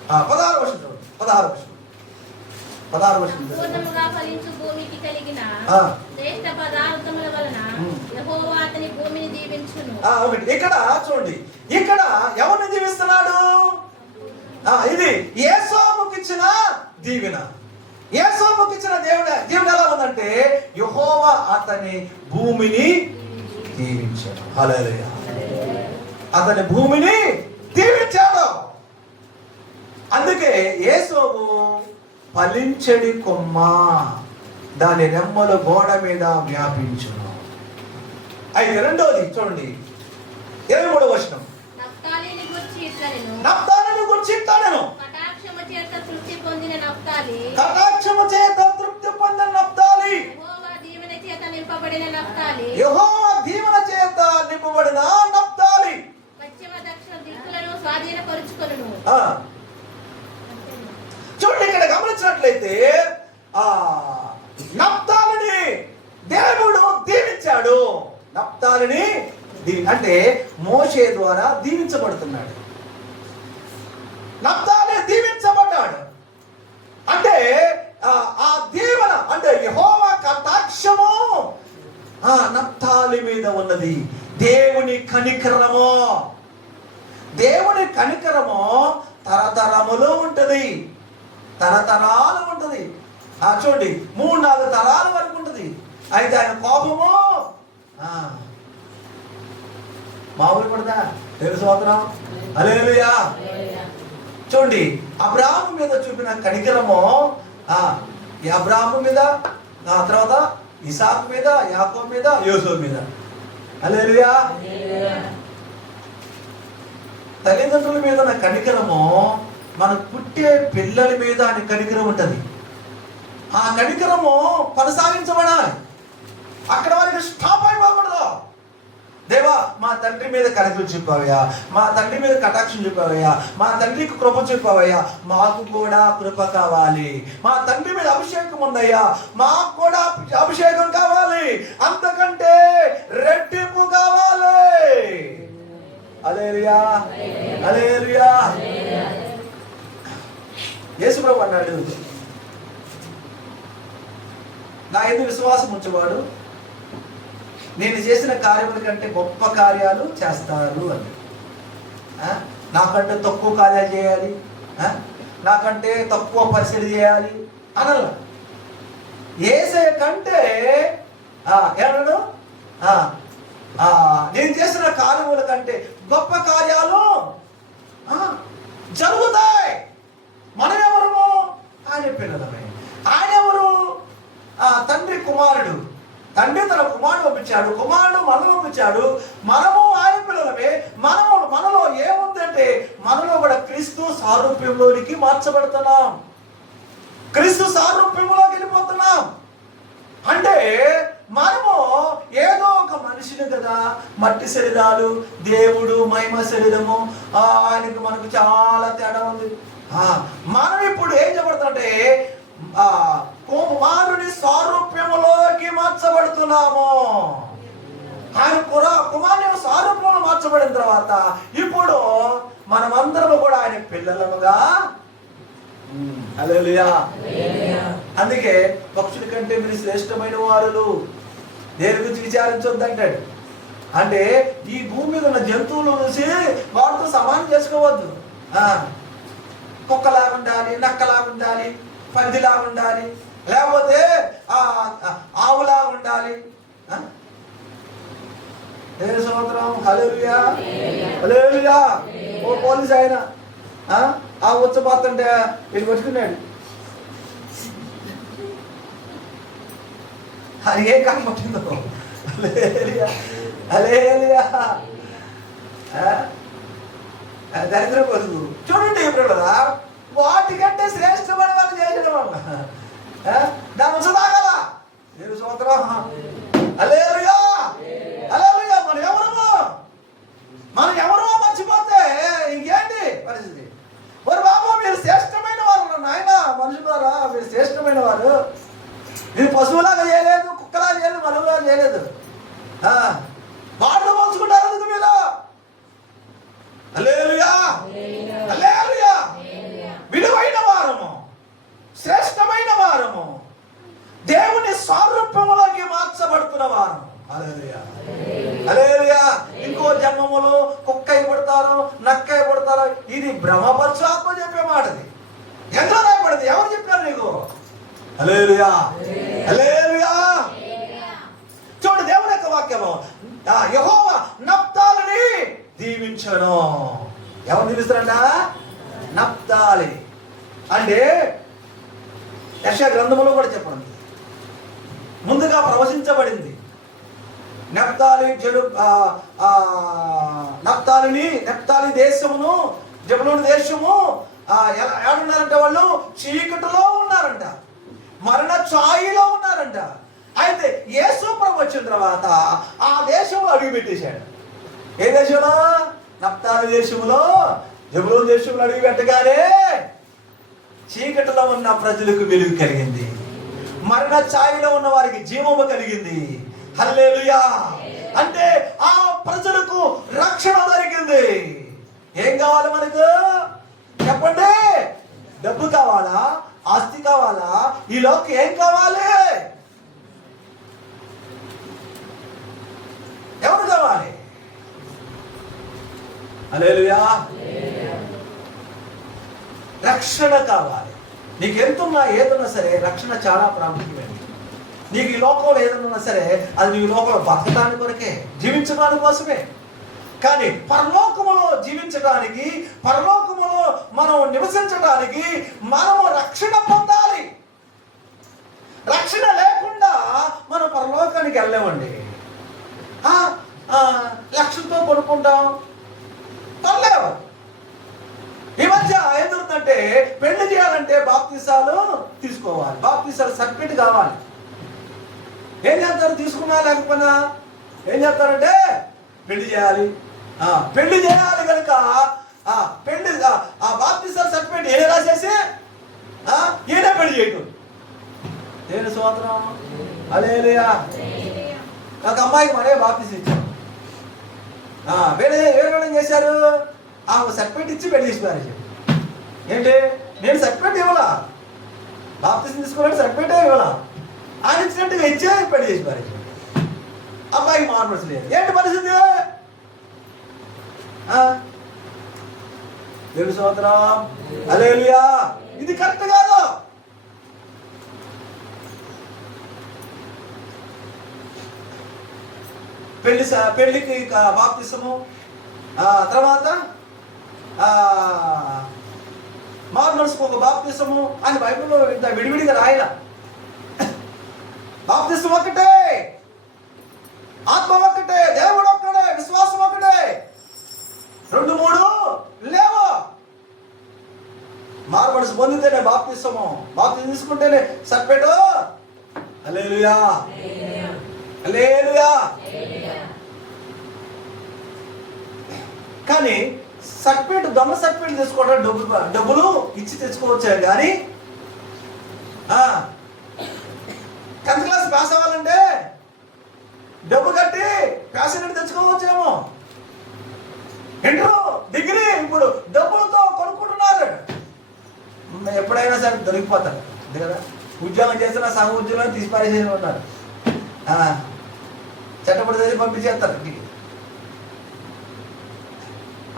16వ వచనం 16వ వచనం పూర్ణముగా ఫలించు భూమికి కలిగిన శ్రేష్ఠ పదార్థముల వలన యెహోవా అతని భూమిని దీవించును. ఇక్కడ చూడండి, ఇక్కడ ఎవరిని దీవిస్తున్నాడు? ఇది యేసోబుకు ఇచ్చిన దీవెన. యేసోబుకు ఇచ్చిన దీవెన ఎలా ఉందంటే యెహోవా అతని భూమిని దీవించాడు. హల్లెలూయా. అతని భూమిని దీవించాడు. అందుకే యేసోబు ఫలించడి కొమ్మ, దాని రెమ్మలు గోడ మీద వ్యాపించును. అయితే రెండోది చూడండి, 23వ వచనం. నఫ్తాలిని గూర్చి ఇట్లనెను, కటాక్షము చేత తృప్తి పొందిన నఫ్తాలి, యెహోవా దీవెన చేత నింపబడిన నఫ్తాలి, పశ్చిమ దక్షిణ దిక్కులను స్వాధీనపరుచుకొనును. చూడండి, ఇక్కడ గమనించినట్లయితే నఫ్తాలిని దేవుడు దీవించాడు. నఫ్తాలిని అంటే మోషే ద్వారా దీవించబడుతున్నాడు. నఫ్తాలి దీవించబడ్డాడు అంటే ఆ దీవెన అంటే యెహోవా కటాక్షము నఫ్తాలి మీద ఉన్నది. దేవుని కనికరము, దేవుని కనికరము తరతరములో ఉంటది, తరతరాలు ఉంటది. చూడండి, 3-4 తరాల వరకు ఉంటది. అయితే ఆయన కోపము మామూలు పడదా? తెలుసు. హల్లెలూయా. చూడండి, అబ్రాహాము మీద చూపిన కనికరము అబ్రాహాము మీద, తర్వాత ఇసాకు మీద, యాకోబు మీద, యోసేపు మీద. హల్లెలూయా. తల్లిదండ్రుల మీద ఉన్న కనికరము మనకు పుట్టే పిల్లల మీద ఆయన కనికరం ఉంటుంది. ఆ కనికరము కొనసాగించబడాలి, అక్కడ వారికి స్టాప్ అయిపోకూడదు. దేవా, మా తండ్రి మీద కనికరం చూపావయ్యా, మా తండ్రి మీద కటాక్షం చూపావయ్యా, మా తండ్రికి కృప చూపావయ్యా, మాకు కూడా కృప కావాలి. మా తండ్రి మీద అభిషేకం ఉందయ్యా, మాకు కూడా అభిషేకం కావాలి, అంతకంటే రెట్టింపు కావాలి. హల్లెలూయా, హల్లెలూయా. యేసుప్రభు అన్నాడు, నా యందు విశ్వాసం ఉంచేవాడు నేను చేసిన కార్యముల కంటే గొప్ప కార్యాలు చేస్తారు అని. నాకంటే తక్కువ కార్యాలు చేయాలి, నాకంటే తక్కువ పరిశీలన చేయాలి అనలా. యేసయ్య కంటే ఏమన్నాడు? నేను చేసిన కార్యముల కంటే గొప్ప కార్యాలు జరుగుతాయి. మనం ఎవరము? ఆయన పిల్లలమే. ఆయన ఎవరు? తండ్రి కుమారుడు. తండ్రి తన కుమారుడు పంపించాడు, కుమారుడు మనల్ని పంపించాడు. మనము ఆయన పిల్లలమే. మనలో ఏముందంటే మనలో కూడా క్రీస్తు సారూప్యంలోనికి మార్చబడుతున్నాం. క్రీస్తు సారూప్యంలోకి వెళ్ళిపోతున్నాం. అంటే మనము ఏదో ఒక మనిషిని కదా, మట్టి శరీరాలు, దేవుడు మహిమ శరీరము, ఆయనకు మనకు చాలా తేడా ఉంది. మనం ఇప్పుడు ఏం చెప్పబడుతుంటే కుమారుని సారూప్యములోకి మార్చబడుతున్నాము. ఆయన కుమారుని సారూప్యంలో మార్చబడిన తర్వాత ఇప్పుడు మనమందరము కూడా ఆయన పిల్లలముగా. హల్లెలూయా. అందుకే పక్షుల కంటే మీరు శ్రేష్టమైన వారు, దేని గురించి విచారించొద్దంటాడు. అంటే ఈ భూమి మీద ఉన్న జంతువులు చూసి వాటితో సమానం చేసుకోవద్దు. కుక్కలాగా ఉండాలి, నక్కలాగా ఉండాలి, పందిలాగా ఉండాలి, లేకపోతే ఆవులాగా ఉండాలి. ఏ సంవత్సరం. హల్లెలూయా, హల్లెలూయా. ఓ పోలీస్ ఆయన ఉచ్చపోతుంటే వీళ్ళు పట్టుకున్నాడు. అది ఏం కనబట్టిందో. హల్లెలూయా, హల్లెలూయా. దరిద్ర పరుగు చూడండి ఇప్పుడు వాటికంటే శ్రేష్టమైన వాళ్ళు చేసిన వాళ్ళ దాని ఉంచదాగల. నేను సంవత్సరం. హల్లెలూయా, హల్లెలూయా. మనం ఎవరో మర్చిపోతే ఇంకేంటి పరిస్థితి? మరి బాబు మీరు శ్రేష్టమైన వారు నాయన, మనుషులారా మీరు శ్రేష్టమైన వారు. మీరు పశువులాగా చేయలేదు, కుక్కలాగా చేయలేదు, మనుషులాగా చేయలేదు. వాటిలో పంచుకుంటారు అందుకు మీరు. హల్లెలూయా, హల్లెలూయా. విలువైన వారము, శ్రేష్టమైన వారము, దేవుని సారూప్యములోకి మార్చబడుతున్న వారము. హల్లెలూయా, హల్లెలూయా. ఇంకో జన్మములు కుక్క అయిపడతారు, నక్క అయిపడతారు. ఇది బ్రహ్మపరచాత్మ చెప్పే మాటది. ఎంతో రాయబడింది. ఎవరు చెప్పారు నీకు? హల్లెలూయా, హల్లెలూయా. చూడు దేవుని యొక్క వాక్యము, యెహోవా నప్తాలిని దీవించను. ఎవరు దీవిస్తారంట? నప్తాలి. అంటే యెషయా గ్రంథములో కూడా చెప్పండి, ముందుగా ప్రవచించబడింది. నప్తాలి దేశమును, జబూలూను దేశము ఏడున్నారంట? వాళ్ళు చీకటిలో ఉన్నారంట, మరణ ఛాయిలో ఉన్నారంట. అయితే యేసు ప్రభు వచ్చిన తర్వాత ఆ దేశంలో అడుగు పెట్టేశాడు. ఏ దేశంలో? నప్తాలి దేశంలో, జబూలూను దేశంలో అడుగు పెట్టగానే చీకటిలో ఉన్న ప్రజలకు వెలుగు కలిగింది, మరణ ఛాయిలో ఉన్న వారికి జీవము కలిగింది. హల్లెలూయా. అంటే ఆ ప్రజలకు రక్షణ దొరికింది. ఏం కావాలి మనకు చెప్పండి? డబ్బు కావాలా? ఆస్తి కావాలా? ఈ లోకి ఏం కావాలి? ఎవరు కావాలి? హల్లెలూయా. రక్షణ కావాలి. నీకు ఎంతున్నా ఏదున్నా సరే రక్షణ చాలా ప్రాముఖ్యమైనది. నీకు ఈ లోకంలో ఏదన్నా సరే అది నీ లోకంలో బతకడానికి కొరకే, జీవించడానికి కోసమే. కానీ పరలోకములో జీవించడానికి, పరలోకములో మనం నివసించడానికి మనము రక్షణ పొందాలి. రక్షణ లేకుండా మనం పరలోకానికి వెళ్ళలేమండి. లక్షలతో కొనుక్కుంటాం, పర్లేవు. ఈ మధ్య ఏం జరుగుతుందంటే పెళ్లి చేయాలంటే బాప్తీసాలు తీసుకోవాలి, బాప్తీసాలు సర్టిఫికేట్ కావాలి. ఏం చేస్తారు? తీసుకున్నా లేకపోయినా ఏం చేస్తారంటే పెళ్లి చేయాలి. పెళ్లి చేయాలి కనుక పెళ్లి బాప్తీసాలు సర్టిఫికేట్ ఏం రాసేసి ఈయన పెళ్లి చేయటం. నేను సోదరం. హల్లెలూయా. నాకు అమ్మాయికి మరే బాప్తీసం ఇచ్చాను. వేరే ఏం చేశారు? సర్టిఫికేట్ ఇచ్చి పెళ్లి చేసిపోయారు. ఏంటి? నేను సర్టిఫికేట్ ఇవ్వాలా? బాప్తీసం తీసుకోవాలంటే సర్టిఫికేటే ఇవ్వాలా? ఆయన ఇచ్చినట్టుగా ఇచ్చే పెళ్లి చేసిపోయారు. అమ్మాయికి మారుమనసు లేదు. ఏంటి పరిస్థితి? దేవుని స్తోత్రం. హల్లెలూయా. ఇది కరెక్ట్ కాదు. పెళ్లికి బాప్తిసము, తర్వాత మారు మనసుకు ఒక బాప్తిసము అని బైబిల్లో ఇంత విడివిడిగా రాయల. బాప్తిసం ఒక్కటే, ఆత్మ ఒక్కటే, దేవుడు ఒక్కడే, విశ్వాసం ఒక్కటే, 2-3 లేవు. మారు మనసు పొందితేనే బాప్తిసము, బాప్తిసం తీసుకుంటేనే సర్టిఫికేట్. హల్లెలూయా, హల్లెలూయా. కానీ సర్టిఫికేట్, దొంగ సర్టిఫికేట్ తీసుకోవడం డబ్బులు ఇచ్చి తెచ్చుకోవచ్చే కానీ 10th క్లాస్ పాస్ అవ్వాలంటే డబ్బు కట్టి ప్యాషన్ తెచ్చుకోవచ్చేమో. ఇంటర్, డిగ్రీ ఇప్పుడు డబ్బులతో కొనుక్కుంటున్నారు. ఎప్పుడైనా సరే దొరికిపోతారు అంతే కదా. ఉద్యోగం చేస్తున్నా సగం ఉద్యోగం తీసి పారేసేసి ఉన్నారు. చట్టపడి చదివి పంపించేస్తారు ఇంటికి.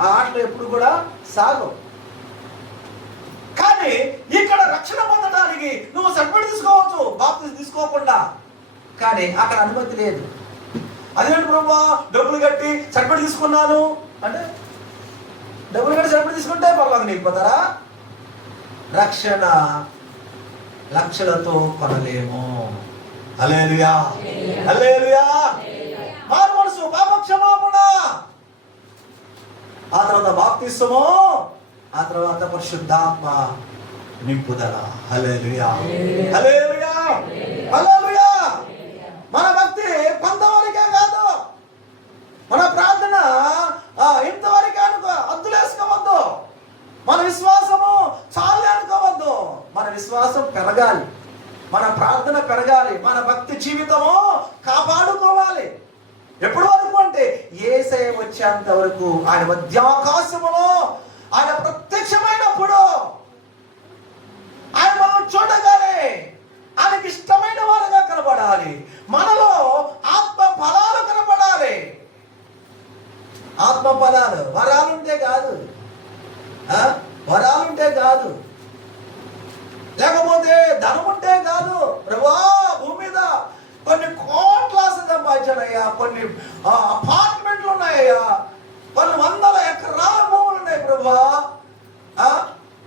ఆ ఆటలు ఎప్పుడు కూడా సాగు. కానీ ఇక్కడ రక్షణ పొందడానికి నువ్వు సర్టిఫికేట్ తీసుకోవచ్చు బాప్తిసం తీసుకోకుండా, కానీ అక్కడ అనుమతి లేదు. అదేంటి ప్రభువా డబ్బులు కట్టి సర్టిఫికేట్ తీసుకున్నాను అంటే, డబ్బులు కట్టి సర్టిఫికేట్ తీసుకుంటే పర్వాలేదు నీకుపోతారా? రక్షణ లక్షలతో కొనలేము. హల్లెలూయా, హల్లెలూయా. మారు మనసు, పాప క్షమాపణ, ఆ తర్వాత బాప్తిసము, ఆ తర్వాత పరిశుద్ధాత్మ నింపుదల. హల్లెలూయా, హల్లెలూయా, హల్లెలూయా. మన భక్తి కొంతవరకే కాదు, మన ప్రార్థన ఇంతవరకే అనుకో, అద్దులేసుకోవద్దు. మన విశ్వాసము చాలు అనుకోవద్దు. మన విశ్వాసం పెరగాలి, మన ప్రార్థన పెరగాలి, మన భక్తి జీవితము కాపాడుకోవాలి. ఎప్పటి వరకు అంటే యేసయ్య వచ్చేంత వరకు, ఆయన మధ్యాకాశములో ఆయన ప్రత్యక్షమైనప్పుడు, ఆయన మనం చూడగానే ఆయనకి ఇష్టమైన వారుగా కనబడాలి. మనలో ఆత్మ ఫలాలు కనబడాలి. ఆత్మ ఫలాలు వరాలుంటే కాదు, వరాలుంటే కాదు, లేకపోతే ధనం ఉంటే కాదు. ప్రభువా భూమి మీద కొన్ని కోట్ల సంపాదించాడయ్యా, కొన్ని అపార్ట్మెంట్లు ఉన్నాయ్యా, కొన్ని 100 ఎకరాల భూములు ఉన్నాయి ప్రభువా,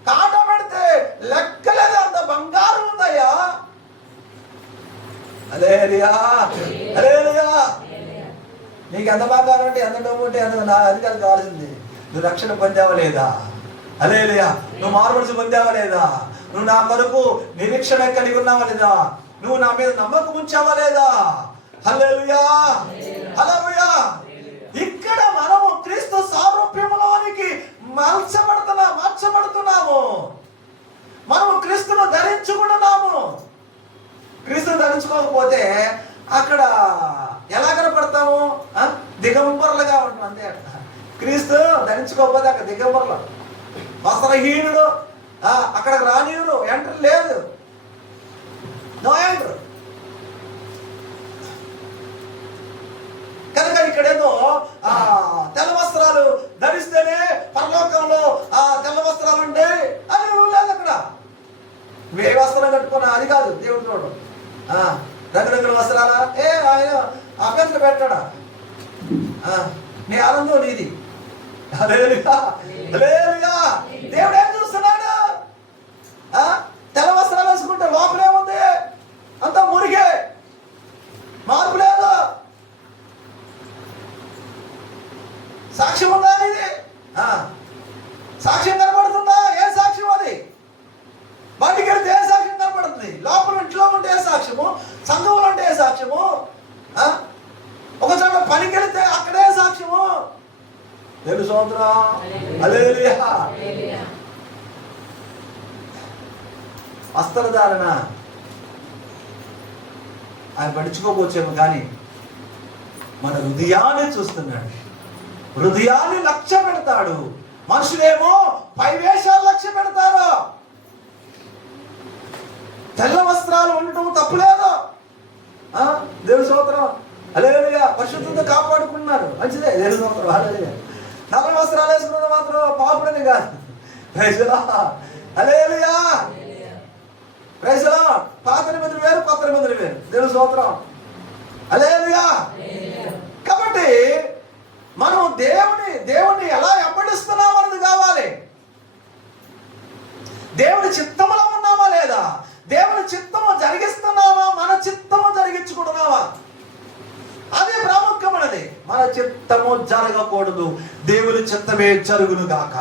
కాట పెడితే లెక్కలేదు అంత బంగారం ఉందయ్యా. హల్లెలూయా, హల్లెలూయా. నీకు ఎంత బంగారం ఉంటే, ఎంత డబ్బు ఉంటే, ఎంత నా అధికారం కావాల్సింది. నువ్వు రక్షణ పొందావా లేదా? హల్లెలూయా. నువ్వు మారుమనసు పొందావా లేదా? నువ్వు నా కొరకు నిరీక్షణ కలిగి ఉన్నావా లేదా? నువ్వు నా మీద నమ్మకం ఉంచావా లేదా? హల్లెలూయా, హల్లెలూయా. ఇక్కడ మనము క్రీస్తు సారూప్యములోనికి మార్చబడుతున్నాము. మనము క్రీస్తును ధరించుకుంటున్నాము. క్రీస్తును ధరించుకోకపోతే అక్కడ ఎలా కనపడతాము? దిగంబరులుగా ఉంటాం అంతే. క్రీస్తు ధరించుకోకపోతే అక్కడ దిగంబరులు, వస్త్రహీనుడు, అక్కడికి రానియుడు, ఎంట్రీ లేదు, నో ఎంట్రీ. కనుక ఇక్కడేదో తెల్ల వస్త్రాలు ధరిస్తేనే పరలోకంలో తెల్ల వస్త్రాలు ఉంటే అని లేదు. అక్కడ ఏ వస్త్రం కట్టుకున్నా అది కాదు దేవుడు చూడు. రంగురంగుల వస్త్రాలా? ఆయన అభ్యర్థులు పెట్టాడా? నీ ఆనందం నీది. హల్లెలూయా, హల్లెలూయా. దేవుడు ఏం చూస్తున్నాడు? తెల్ల వస్త్రాలు వేసుకుంటే లోపలేముంది? అంతా మురిగే, మార్పు లేదు. సాక్ష్యం ఉందా ఇది? సాక్ష్యం కనబడుతుందా? ఏ సాక్ష్యం అది? బయటికి వెళ్తే ఏ సాక్ష్యం కనబడుతుంది? లోపల ఇంట్లో ఉంటే ఏ సాక్ష్యము? సంఘంలో ఉంటే ఏ సాక్ష్యము? ఒక చోట పనికి వెళితే అక్కడే సాక్ష్యము. తెలుసు సోదరా, హల్లెలూయా. వస్త్రధారణ ఆయన పట్టించుకోవచ్చేమో, కానీ మన హృదయాన్ని చూస్తున్నాడు, హృదయాన్ని లక్ష్య పెడతాడు. మనుషులేమో పై వేషాలు లక్ష్య పెడతారు. తెల్ల వస్త్రాలు ఉండటం తప్పులేదు. దేవుని స్తోత్రం, హల్లెలూయా. పరిశుద్ధత కాపాడుకున్నారు, మంచిదే. దేవుని స్తోత్రం, హల్లెలూయా. నల్ల వస్త్రాలు వేసుకున్నది మాత్రం పాపుడని కాదు. ప్రైజ్ లార్డ్, హల్లెలూయా, ప్రైజ్ లార్డ్. పాత నిబంధన వేరు, కొత్త నిబంధన వేరు. దేవుని స్తోత్రం, హల్లెలూయా. కాబట్టి కాబట్టి మనం దేవుని ఎలా వెంబడిస్తున్నాం అన్నది కావాలి. దేవుని చిత్తములో ఉన్నామా లేదా, దేవుని చిత్తము జరిగిస్తున్నామా, మన చిత్తము జరిగించుకుంటున్నావా, అదే ప్రాముఖ్యమైనది. మన చిత్తము జరగకూడదు, దేవుని చిత్తమే జరుగును గాక.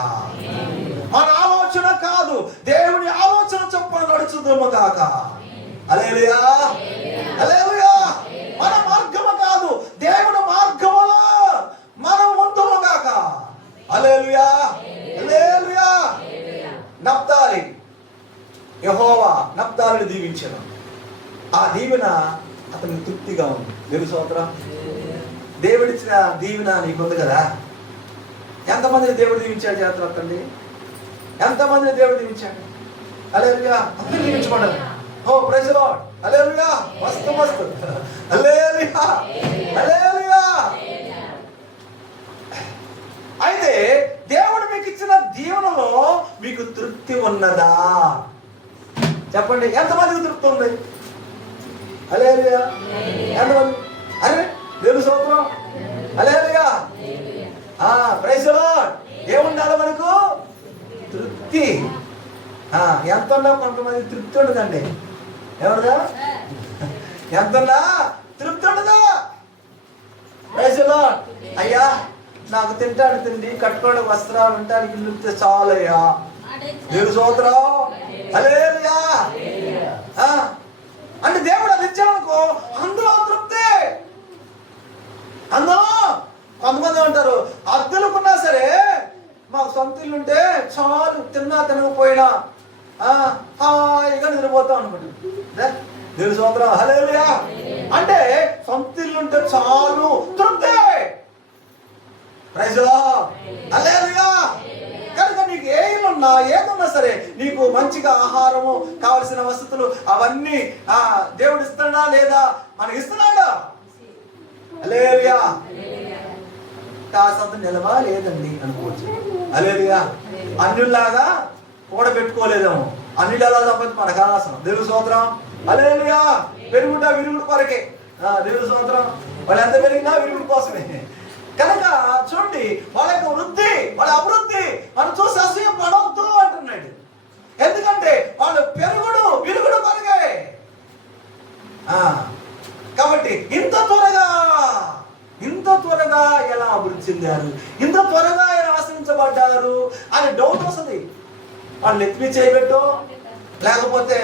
మన ఆలోచన కాదు, దేవుని ఆలోచన చొప్పున నడుచుదుము గాక. హల్లెలూయా, హల్లెలూయా. మన మార్గము కాదు, దేవుని మార్గములో మనం ఉందుము గాక. హల్లెలూయా, హల్లెలూయా. నప్తాలి, యెహోవా నప్తాలిని దీవించెను. ఆ దీవెన అతనికి తృప్తిగా ఉంది. దేవుని స్తోత్రం. దేవుడిచ్చిన దీవెన నీకుంది కదా. ఎంతమందిని దేవుడు దీవించాడు చేతులు ఎత్తండి. ఎంతమందిని దేవుడు దీవించాడు? హల్లెలూయా. అందరూ దీవించబడ్డారు. ఓ ప్రైజ్ లార్డ్. హల్లెలూయా. మస్తు మస్తు. హల్లెలూయా, హల్లెలూయా. అయితే దేవుడు మీకు ఇచ్చిన దీవెనలో మీకు తృప్తి ఉన్నదా? చెప్పండి, ఎంతమందికి తృప్తి ఉంది? హల్లెలూయా. ఎంతమంది? అరే దేవుని స్తోత్రం. హల్లెలూయా. Praise Lord. ఏముండాలి మనకు? తృప్తి. ఎంత ఉన్నా కొంతమంది తృప్తి ఉండదండి. ఎవరుదా? ఎంత ఉన్నా తృప్తి ఉండదా? Praise Lord. అయ్యా నాకు తింటాడు తిండి, కట్టుకోవడం వస్త్రాలు, ఉండటానికి ఇల్లు ఇస్తే చాలయ్యా. దేవుని స్తోత్రం. హల్లెలూయా. అంటే దేవుడు అది ఇచ్చాడనుకో, అందులో తృప్తి. అందులో కొంతమంది ఉంటారు, అద్దెలుకున్నా సరే మాకు సొంత ఇల్లు ఉంటే చాలు, తిన్నా తినకపోయినా హాయిగా నిద్రపోతాం అనుకుంటా. దేవుని స్తోత్రం. హల్లెలూయా. అంటే సొంత ఇల్లు ఉంటే చాలు, తృప్తి. Praise Lord. హల్లెలూయా. కనుక నీకు ఏ ఇల్లున్నా ఏదున్నా సరే, నీకు మంచిగా ఆహారము, కావలసిన వసతులు అవన్నీ దేవుడు ఇస్తున్నాడా లేదా? మనకి ఇస్తున్నాడా? హల్లెలూయా. కాసంత నిలవా లేదండి అనుకోవచ్చు. హల్లెలూయా. అన్యుల్లాగా కూడబెట్టుకోలేదేమో, అన్యులు ఎలా సంబంధించి మనకు అనవసరం. దేవుని స్తోత్రం. హల్లెలూయా. పెరుగుట విరుగుడు కొరకే. దేవుని స్తోత్రం. వాళ్ళు ఎంత పెరిగినా విరుగుడు కోసమే. కనుక చూడండి, వాళ్ళ యొక్క వృద్ధి, వాళ్ళ అభివృద్ధి మనం చూసి అసూయ పడవద్దు అంటున్నాడు. ఎందుకంటే వాళ్ళు విరుగుడు కొరకే. కాబట్టి ఇంత త్వరగా ఎలా అభివృద్ధి చెందారు, ఇంత త్వరగా ఎలా ఆశ్రయించబడ్డారు అని డౌట్ వస్తుంది. వాళ్ళు ఎత్తి చేయబెట్టో లేకపోతే